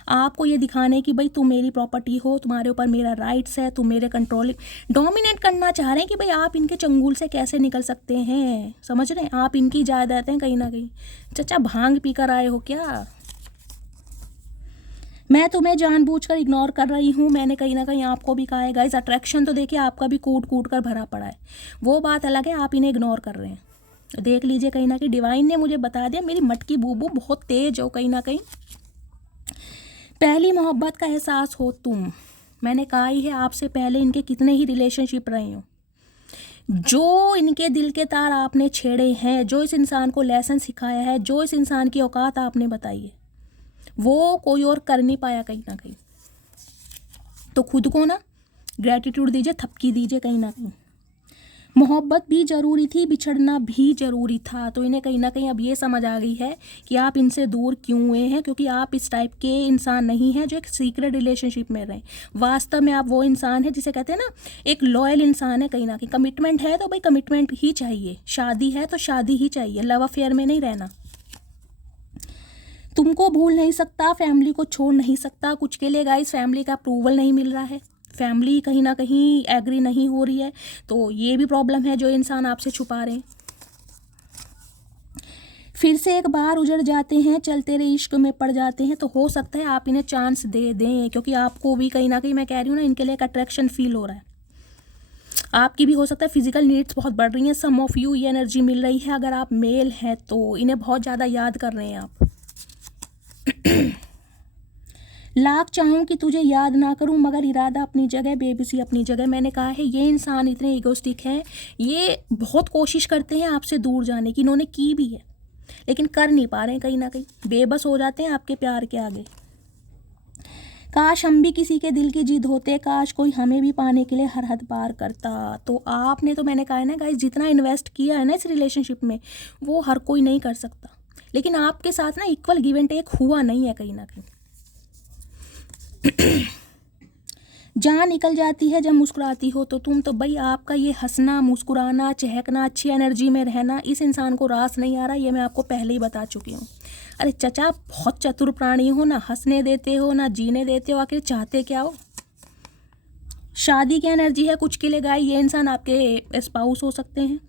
आपको ये दिखाने कि भाई तुम मेरी प्रॉपर्टी हो, तुम्हारे ऊपर मेरा राइट्स है, तुम मेरे कंट्रोल डोमिनेट करना चाह रहे हैं कि भाई आप इनके चंगुल से कैसे निकल सकते हैं, समझ रहे हैं, आप इनकी जायदाद हैं कहीं ना कहीं। चाचा भांग पीकर आए हो क्या? मैं तुम्हें जानबूझकर इग्नोर कर रही हूँ, मैंने कहीं ना कहीं आपको भी कहा है गाइस। अट्रैक्शन तो देखिए आपका भी कूट कूट कर भरा पड़ा है, वो बात अलग है, आप इन्हें इग्नोर कर रहे हैं। देख लीजिए, कहीं ना कहीं डिवाइन ने मुझे बता दिया मेरी मटकी बूबू बहुत तेज हो कहीं ना कहीं। पहली मोहब्बत का एहसास हो तुम, मैंने कहा ही है आपसे पहले इनके कितने ही रिलेशनशिप रहे हो, जो इनके दिल के तार आपने छेड़े हैं, जो इस इंसान को लेसन सिखाया है, जो इस इंसान की औकात आपने बताई है, वो कोई और कर नहीं पाया कहीं ना कहीं। तो खुद को ना ग्रेटिट्यूड दीजिए, थपकी दीजिए कहीं ना कहीं। मोहब्बत भी ज़रूरी थी, बिछड़ना भी ज़रूरी था। तो इन्हें कहीं ना कहीं अब ये समझ आ गई है कि आप इनसे दूर क्यों हुए हैं, क्योंकि आप इस टाइप के इंसान नहीं हैं जो एक सीक्रेट रिलेशनशिप में रहें। वास्तव में आप वो इंसान है जिसे कहते हैं ना, एक लॉयल इंसान है कहीं ना कहीं। कमिटमेंट है तो भाई कमिटमेंट ही चाहिए, शादी है तो शादी ही चाहिए, लव अफेयर में नहीं रहना। तुमको भूल नहीं सकता, फैमिली को छोड़ नहीं सकता। कुछ के लिए गाइस फैमिली का अप्रूवल नहीं मिल रहा है, फैमिली कहीं ना कहीं एग्री नहीं हो रही है, तो ये भी प्रॉब्लम है जो इंसान आपसे छुपा रहे हैं। फिर से एक बार उजड़ जाते हैं, चलते रहे इश्क में पड़ जाते हैं। तो हो सकता है आप इन्हें चांस दे दें, क्योंकि आपको भी कहीं ना कहीं मैं कह रही हूँ ना, इनके लिए एक अट्रैक्शन फील हो रहा है। आपकी भी हो सकता है फिजिकल नीड्स बहुत बढ़ रही हैं, सम ऑफ यू ये एनर्जी मिल रही है। अगर आप मेल हैं तो इन्हें बहुत ज़्यादा याद कर रहे हैं आप। लाख चाहूँ कि तुझे याद ना करूँ, मगर इरादा अपनी जगह, बेबसी अपनी जगह। मैंने कहा है ये इंसान इतने इगोस्टिक हैं, ये बहुत कोशिश करते हैं आपसे दूर जाने की, इन्होंने की भी है लेकिन कर नहीं पा रहे हैं, कहीं ना कहीं बेबस हो जाते हैं आपके प्यार के आगे। काश हम भी किसी के दिल की जिद होते, काश कोई हमें भी पाने के लिए हर हद पार करता। तो आपने, तो मैंने कहा है ना गाइस, जितना इन्वेस्ट किया है ना इस रिलेशनशिप में, वो हर कोई नहीं कर सकता। लेकिन आपके साथ ना इक्वल गिव एंड टेक हुआ नहीं है कहीं ना कहीं। जान निकल जाती है जब मुस्कुराती हो तो तुम। तो भाई आपका ये हंसना, मुस्कुराना, चहकना, अच्छी एनर्जी में रहना इस इंसान को रास नहीं आ रहा, ये मैं आपको पहले ही बता चुकी हूँ। अरे चचा, बहुत चतुर प्राणी हो, ना हंसने देते हो ना जीने देते हो, आखिर चाहते क्या हो। शादी की एनर्जी है कुछ के लिए गाय, ये इंसान आपके स्पाउस हो सकते हैं।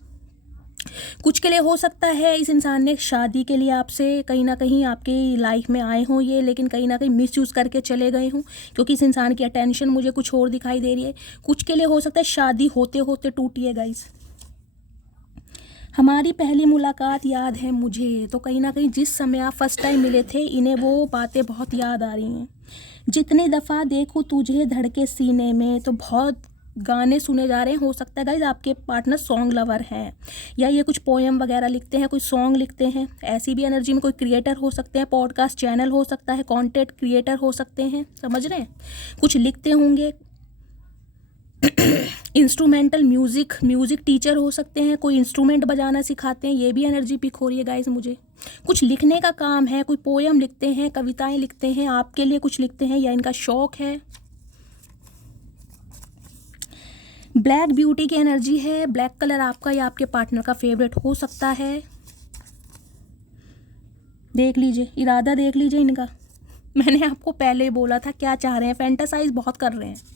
कुछ के लिए हो सकता है इस इंसान ने शादी के लिए आपसे कहीं ना कहीं आपकी लाइफ में आए हों ये, लेकिन कहीं ना कहीं मिसयूज़ करके चले गए हों, क्योंकि इस इंसान की अटेंशन मुझे कुछ और दिखाई दे रही है। कुछ के लिए हो सकता है शादी होते होते टूटी है गाइस। हमारी पहली मुलाकात याद है मुझे, तो कहीं ना कहीं जिस समय आप फर्स्ट टाइम मिले थे, इन्हें वो बातें बहुत याद आ रही हैं। जितनी दफ़ा देखूँ तुझे धड़के सीने में, तो बहुत गाने सुने जा रहे हैं। हो सकता है गाइज आपके पार्टनर सॉन्ग लवर हैं, या ये कुछ पोएम वगैरह लिखते हैं, कोई सॉन्ग लिखते हैं। ऐसी भी एनर्जी में कोई क्रिएटर हो सकते हैं, पॉडकास्ट चैनल हो सकता है, कंटेंट क्रिएटर हो सकते हैं, समझ रहे हैं, कुछ लिखते होंगे। इंस्ट्रूमेंटल म्यूज़िक टीचर हो सकते हैं, कोई इंस्ट्रूमेंट बजाना सिखाते हैं, ये भी एनर्जी पिक हो रही है गाइज मुझे। कुछ लिखने का काम है, कोई पोएम लिखते हैं, कविताएं लिखते हैं, आपके लिए कुछ लिखते हैं, या इनका शौक है। ब्लैक ब्यूटी की एनर्जी है, ब्लैक कलर आपका या आपके पार्टनर का फेवरेट हो सकता है। देख लीजिए, इरादा देख लीजिए इनका। मैंने आपको पहले ही बोला था क्या चाह रहे हैं, फैंटासाइज बहुत कर रहे हैं।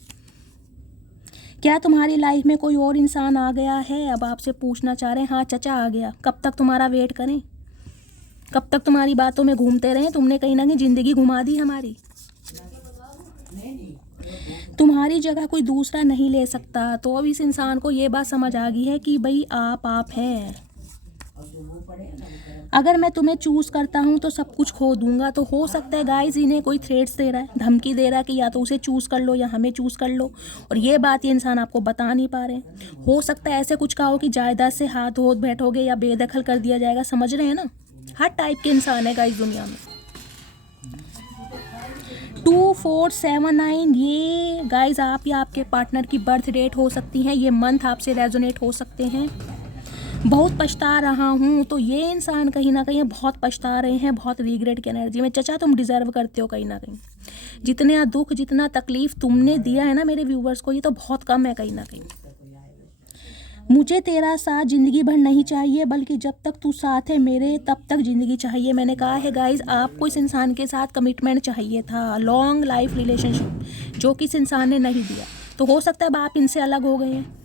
क्या तुम्हारी लाइफ में कोई और इंसान आ गया है, अब आपसे पूछना चाह रहे हैं। हाँ चचा आ गया। कब तक तुम्हारा वेट करें, कब तक तुम्हारी बातों में घूमते रहें, तुमने कहीं ना कहीं ज़िंदगी घुमा दी हमारी। तुम्हारी जगह कोई दूसरा नहीं ले सकता। तो अब इस इंसान को ये बात समझ आ गई है कि भाई आप हैं। अगर मैं तुम्हें चूज़ करता हूँ तो सब कुछ खो दूंगा। तो हो सकता है गाइज इन्हें कोई थ्रेट्स दे रहा है, धमकी दे रहा है कि या तो उसे चूज़ कर लो या हमें चूज़ कर लो, और ये बात ये इंसान आपको बता नहीं पा रहे हैं। हो सकता है ऐसे कुछ कहा हो कि जायदाद से हाथ धो बैठोगे या बेदखल कर दिया जाएगा, समझ रहे हैं ना। हर टाइप के इंसान है गाइज दुनिया में। 2479 ये गाइज आप या आपके पार्टनर की बर्थ डेट हो सकती है, ये मंथ आपसे रेजोनेट हो सकते हैं। बहुत पछता रहा हूँ, तो ये इंसान कहीं ना कहीं बहुत पछता रहे हैं, बहुत रिग्रेट की एनर्जी में। चचा तुम डिज़र्व करते हो कहीं ना कहीं, जितना दुख जितना तकलीफ़ तुमने दिया है ना मेरे व्यूवर्स को, ये तो बहुत कम है कहीं ना कहीं। मुझे तेरा साथ ज़िंदगी भर नहीं चाहिए, बल्कि जब तक तू साथ है मेरे तब तक ज़िंदगी चाहिए। मैंने कहा है गाइज आपको इस इंसान के साथ कमिटमेंट चाहिए था, लॉन्ग लाइफ रिलेशनशिप, जो कि इस इंसान ने नहीं दिया। तो हो सकता है अब आप इनसे अलग हो गए हैं।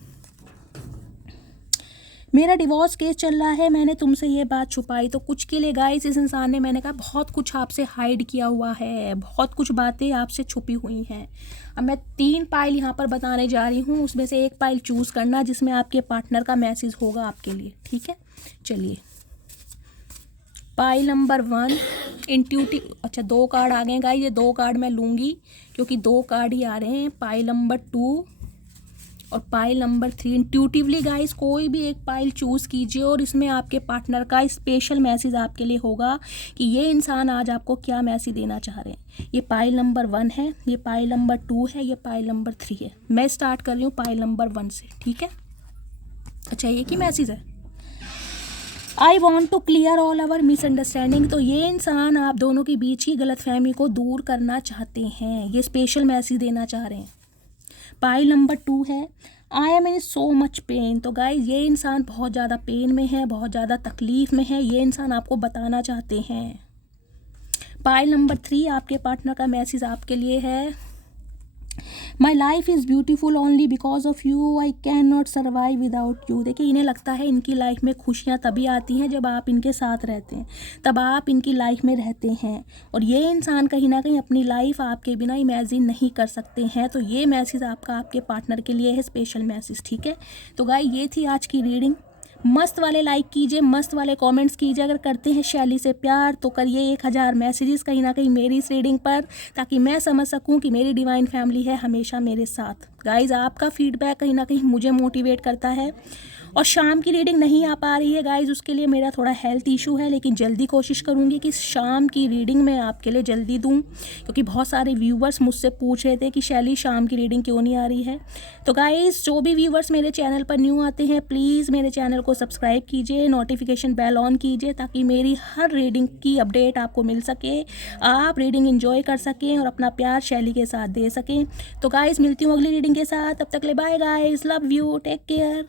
मेरा डिवोर्स केस चल रहा है, मैंने तुमसे ये बात छुपाई। तो कुछ के लिए गाइस इस इंसान ने, मैंने कहा, बहुत कुछ आपसे हाइड किया हुआ है, बहुत कुछ बातें आपसे छुपी हुई हैं। अब मैं 3 पाइल यहाँ पर बताने जा रही हूँ, उसमें से एक पाइल चूज़ करना जिसमें आपके पार्टनर का मैसेज होगा आपके लिए, ठीक है। चलिए, पाइल नंबर 1 इंट्यूटिव। अच्छा, 2 कार्ड आ गए गाइस, ये 2 कार्ड मैं लूँगी क्योंकि 2 कार्ड ही आ रहे हैं। पाइल नंबर 2 और पाइल नंबर 3। इंट्यूटिवली गाइस कोई भी एक पाइल चूज़ कीजिए और इसमें आपके पार्टनर का स्पेशल मैसेज आपके लिए होगा कि ये इंसान आज आपको क्या मैसेज देना चाह रहे हैं। ये पाइल नंबर 1 है, ये पाइल नंबर 2 है, ये पाइल नंबर 3 है। मैं स्टार्ट कर रही हूँ पाइल नंबर 1 से, ठीक है। अच्छा, ये की मैसेज है, I want to clear all our misunderstanding. तो ये इंसान आप दोनों के बीच की गलतफहमी को दूर करना चाहते हैं, ये स्पेशल मैसेज देना चाह रहे हैं। पाइल नंबर 2 है, I am in so much pain. तो गाइज ये इंसान बहुत ज़्यादा पेन में है, बहुत ज़्यादा तकलीफ़ में है, ये इंसान आपको बताना चाहते हैं। पाइल नंबर 3 आपके पार्टनर का मैसेज आपके लिए है, my life is beautiful only because of you, I can not survive without you. देखिए, इन्हें लगता है इनकी लाइफ में खुशियाँ तभी आती हैं जब आप इनके साथ रहते हैं, तब आप इनकी लाइफ में रहते हैं। और ये इंसान कहीं ना कहीं अपनी लाइफ आपके बिना इमेजिन नहीं कर सकते हैं। तो ये मैसेज आपका आपके पार्टनर के लिए है, स्पेशल मैसेज, ठीक है। तो गाइस ये थी आज की रीडिंग। मस्त वाले लाइक कीजिए, मस्त वाले कमेंट्स कीजिए। अगर करते हैं शैली से प्यार तो करिए 1000 मैसेजेस कहीं ना कहीं मेरी इस रीडिंग पर, ताकि मैं समझ सकूं कि मेरी डिवाइन फैमिली है हमेशा मेरे साथ। गाइज आपका फीडबैक कहीं ना कहीं मुझे मोटिवेट करता है। और शाम की रीडिंग नहीं आ पा रही है गाइज, उसके लिए मेरा थोड़ा हेल्थ इशू है, लेकिन जल्दी कोशिश करूँगी कि शाम की रीडिंग मैं आपके लिए जल्दी दूँ, क्योंकि बहुत सारे व्यूवर्स मुझसे पूछ रहे थे कि शैली शाम की रीडिंग क्यों नहीं आ रही है। तो गाइज जो भी व्यूवर्स मेरे चैनल पर न्यू आते हैं, प्लीज़ मेरे चैनल को सब्सक्राइब कीजिए, नोटिफिकेशन बेल ऑन कीजिए, ताकि मेरी हर रीडिंग की अपडेट आपको मिल सके, आप रीडिंग एंजॉय कर सकें और अपना प्यार शैली के साथ दे सकें। तो गाइज मिलती हूँ अगली रीडिंग के साथ, तब तक ले bye guys, love you, take care.